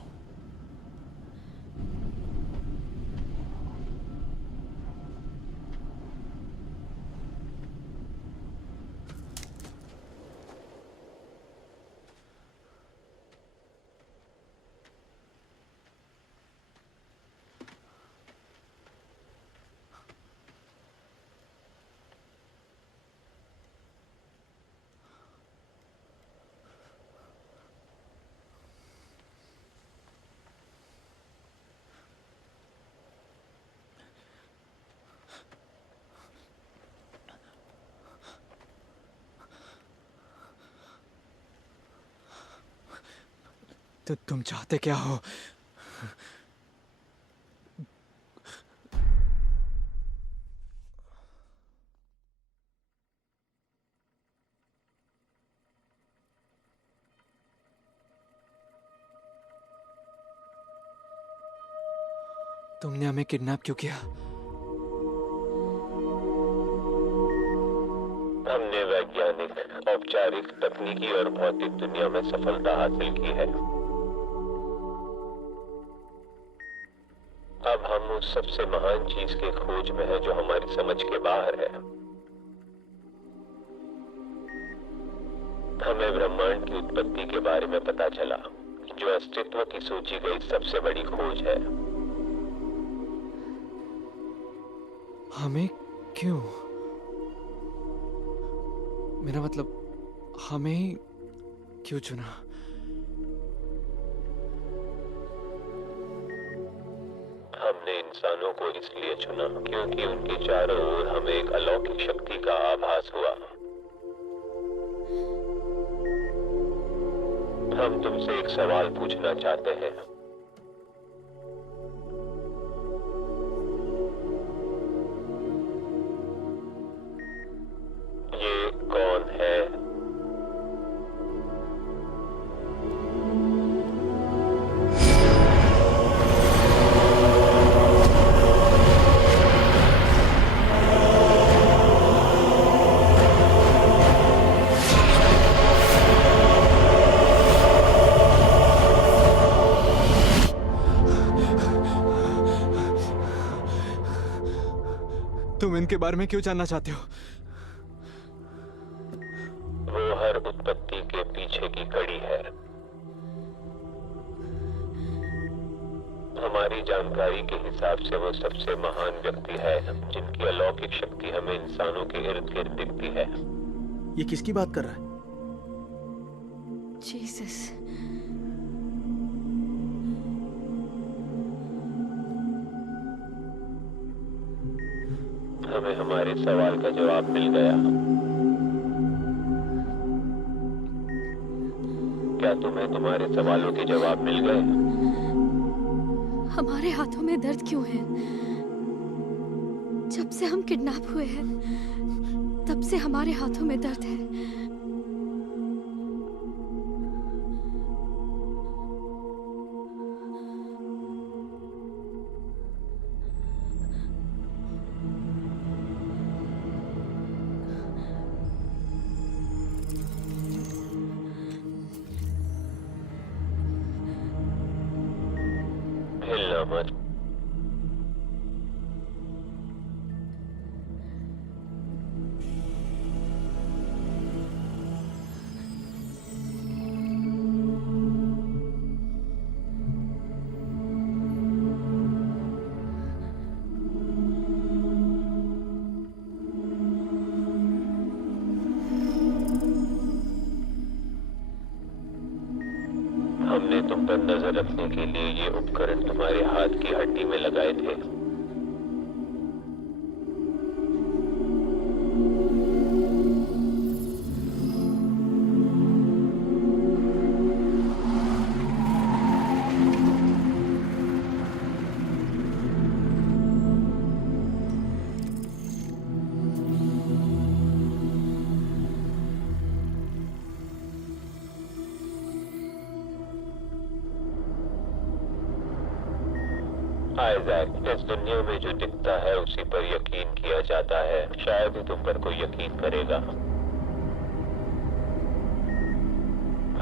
तो तुम चाहते क्या हो? तुमने हमें किडनैप क्यों किया? हमने वैज्ञानिक औपचारिक, तकनीकी और भौतिक दुनिया में सफलता हासिल की है। अब हम उस सबसे महान चीज के खोज में हैं जो हमारी समझ के बाहर है। हमें ब्रह्मांड की उत्पत्ति के बारे में पता चला, जो अस्तित्व की सोची गई सबसे बड़ी खोज है। हमें क्यों? मेरा मतलब, हमें क्यों चुना? हमने इंसानों को इसलिए चुना क्योंकि उनके चारों ओर हमें एक अलौकिक शक्ति का आभास हुआ। हम तुमसे एक सवाल पूछना चाहते हैं। ये कौन है? तुम इनके बारे में क्यों जानना चाहते हो? वो हर उत्पत्ति के पीछे की कड़ी है। हमारी जानकारी के हिसाब से वो सबसे महान व्यक्ति है जिनकी अलौकिक शक्ति हमें इंसानों के इर्द गिर्द दिखती है। ये किसकी बात कर रहा है? जीसस। हमें हमारे सवाल का जवाब मिल गया। क्या तुम्हें तुम्हारे सवालों के जवाब मिल गए? हमारे हाथों में दर्द क्यों है? जब से हम किडनैप हुए हैं, तब से हमारे हाथों में दर्द है। हिलना मत। हमने तुम पर नजर रखने के लिए ये उपकरण तुम्हारे हाथ की हड्डी में लगाए थे। आइजैक, इस दुनिया में जो दिखता है उसी पर यकीन किया जाता है। शायद ही तुम पर कोई यकीन करेगा।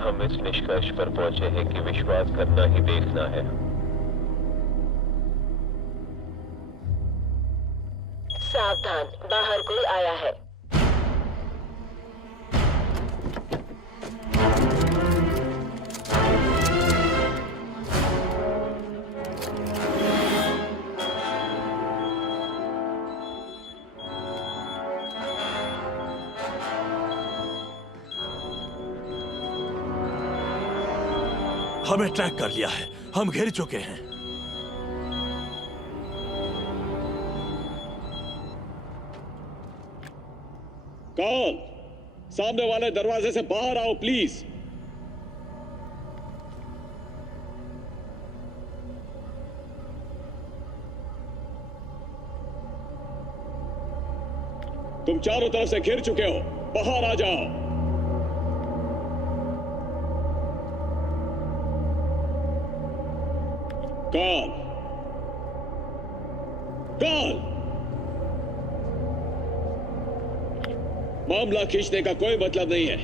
हम इस निष्कर्ष पर पहुंचे हैं कि विश्वास करना ही देखना है। सावधान, बाहर कोई आया है। हमें ट्रैक कर लिया है, हम घिर चुके हैं। कौन? सामने वाले दरवाजे से बाहर आओ प्लीज। तुम चारों तरफ से घिर चुके हो, बाहर आ जाओ। कौन? कौन? मामला खींचने का कोई मतलब नहीं है।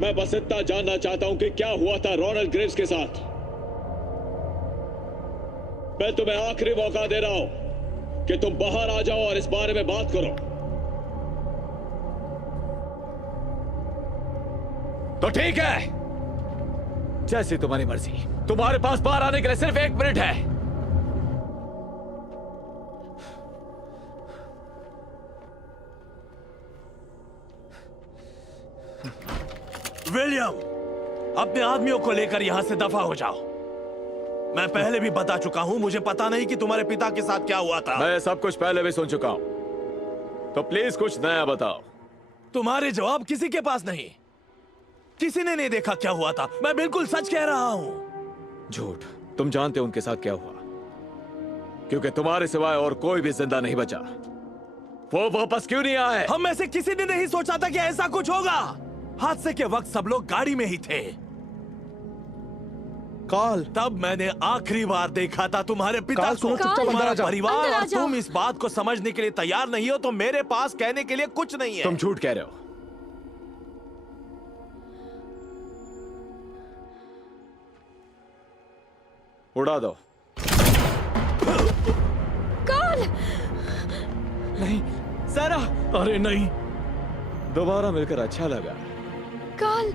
मैं बस इतना जानना चाहता हूं कि क्या हुआ था रोनाल्ड ग्रेव्स के साथ। मैं तुम्हें आखिरी मौका दे रहा हूं कि तुम बाहर आ जाओ और इस बारे में बात करो। तो ठीक है, जैसी तुम्हारी मर्जी। तुम्हारे पास बाहर आने के लिए सिर्फ 1 मिनट है। विलियम, अपने आदमियों को लेकर यहां से दफा हो जाओ। मैं पहले भी बता चुका हूं, मुझे पता नहीं कि तुम्हारे पिता के साथ क्या हुआ था। मैं सब कुछ पहले भी सुन चुका हूं, तो प्लीज कुछ नया बताओ। तुम्हारे जवाब किसी के पास नहीं। किसी ने नहीं देखा क्या हुआ था। मैं बिल्कुल सच कह रहा हूं। झूठ। तुम जानते हो उनके साथ क्या हुआ, क्योंकि तुम्हारे सिवाय और कोई भी जिंदा नहीं बचा। वो वापस क्यों नहीं आए? हम में से किसी ने नहीं सोचा था कि ऐसा कुछ होगा। हादसे के वक्त सब लोग गाड़ी में ही थे। कॉल तब मैंने आखिरी बार देखा था तुम्हारे पिता कॉल को। सुनो, चुपचाप अंदर तुम्हारा आ जाओ। परिवार अंदर आ और जाओ। तुम इस बात को समझने के लिए तैयार नहीं हो तो मेरे पास कहने के लिए कुछ नहीं है। तुम झूठ कह रहे हो। उड़ा दो। कॉल। नहीं सारा। अरे नहीं, दोबारा मिलकर अच्छा लगा। कॉल।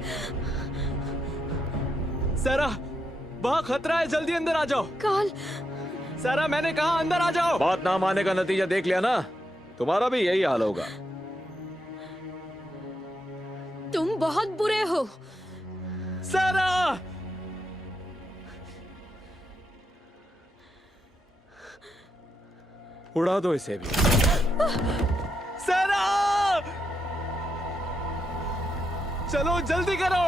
सारा, वहाँ खतरा है, जल्दी अंदर आ जाओ। कॉल। सारा, मैंने कहा अंदर आ जाओ। बात ना मानने का नतीजा देख लिया ना, तुम्हारा भी यही हाल होगा। तुम बहुत बुरे हो। सारा, उड़ा दो इसे भी। सारा, चलो जल्दी करो।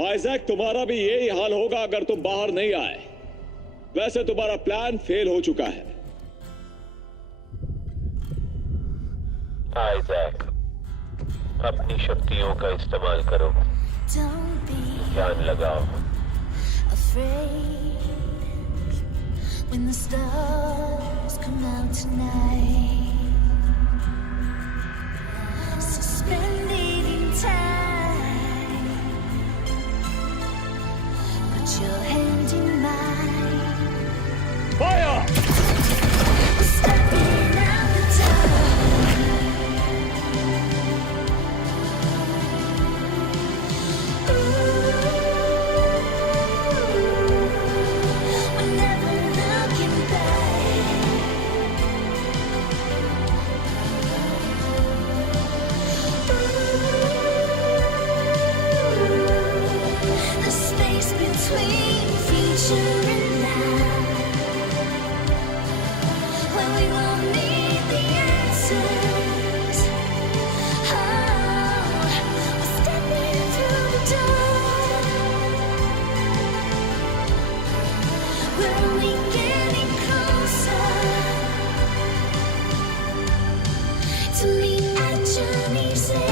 आइजैक, तुम्हारा भी यही हाल होगा अगर तुम बाहर नहीं आए। वैसे तुम्हारा प्लान फेल हो चुका है। आइजैक, अपनी शक्तियों का इस्तेमाल करो, ध्यान लगाओ। When the stars come out tonight, suspended in time, put your hand in mine. Fire! Stepping out the time. We're never looking back. The space between future and now, when we won't need the answers. Oh, we're stepping through the door. We're only getting closer to meet our journey's end.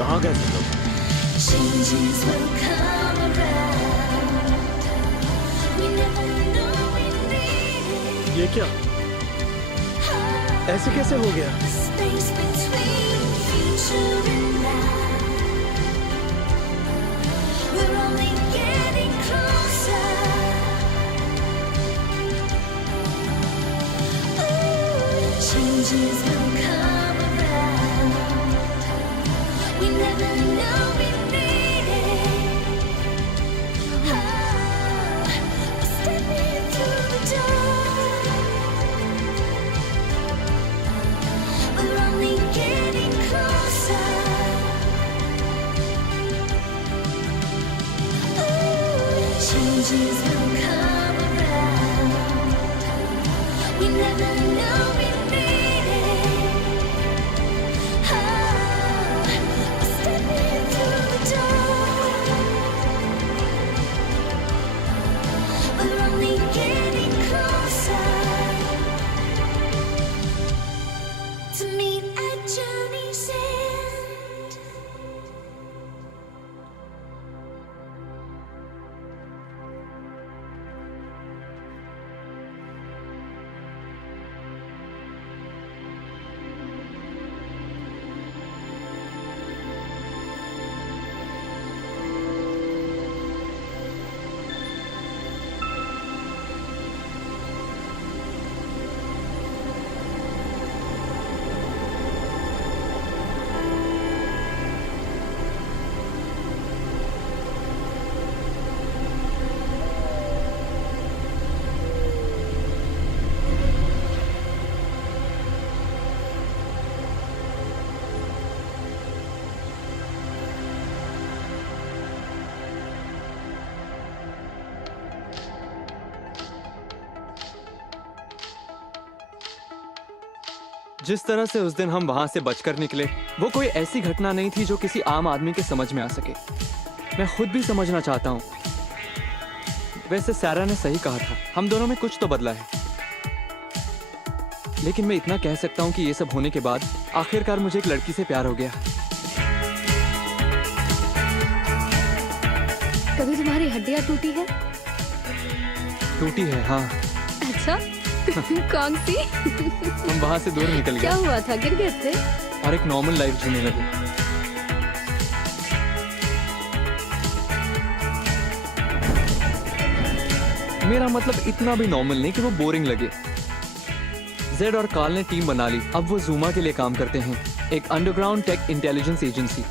कहाँ गए तुम लोग? Changes will come around. We never know we need it. ये क्या? ऐसे कैसे हो गया? The space between future and now. We're only getting closer. Ooh, changes will come around. We never know we need it. Oh, we're stepping through the door. जिस तरह से उस दिन हम वहां से बचकर निकले, वो कोई ऐसी घटना नहीं थी जो किसी आम आदमी के समझ में आ सके। मैं खुद भी समझना चाहता हूँ। वैसे सैरा ने सही कहा था, हम दोनों में कुछ तो बदला है। लेकिन मैं इतना कह सकता हूँ कि ये सब होने के बाद आखिरकार मुझे एक लड़की से प्यार हो गया। कभी तुम्हारी हड्डियाँ टूटी है? टूटी है, हाँ। अच्छा, कौन सी? हम वहां से दूर निकल गए। क्या हुआ था, गिर गए थे? और एक नॉर्मल लाइफ जीने लगे। मेरा मतलब इतना भी नॉर्मल नहीं कि वो बोरिंग लगे। जेड और कार्ल ने टीम बना ली। अब वो जूमा के लिए काम करते हैं, एक अंडरग्राउंड टेक इंटेलिजेंस एजेंसी।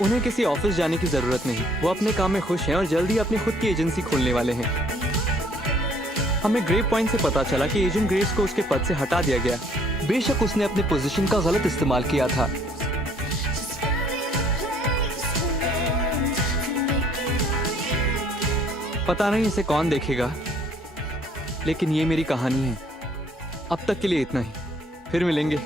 उन्हें किसी ऑफिस जाने की जरूरत नहीं, वो अपने काम में खुश हैं और जल्दी अपनी खुद की एजेंसी खोलने वाले हैं। हमें ग्रेव पॉइंट से पता चला कि एजेंट ग्रेव्स को उसके पद से हटा दिया गया। बेशक उसने अपनी पोजीशन का गलत इस्तेमाल किया था। पता नहीं इसे कौन देखेगा, लेकिन ये मेरी कहानी है। अब तक के लिए इतना ही, फिर मिलेंगे।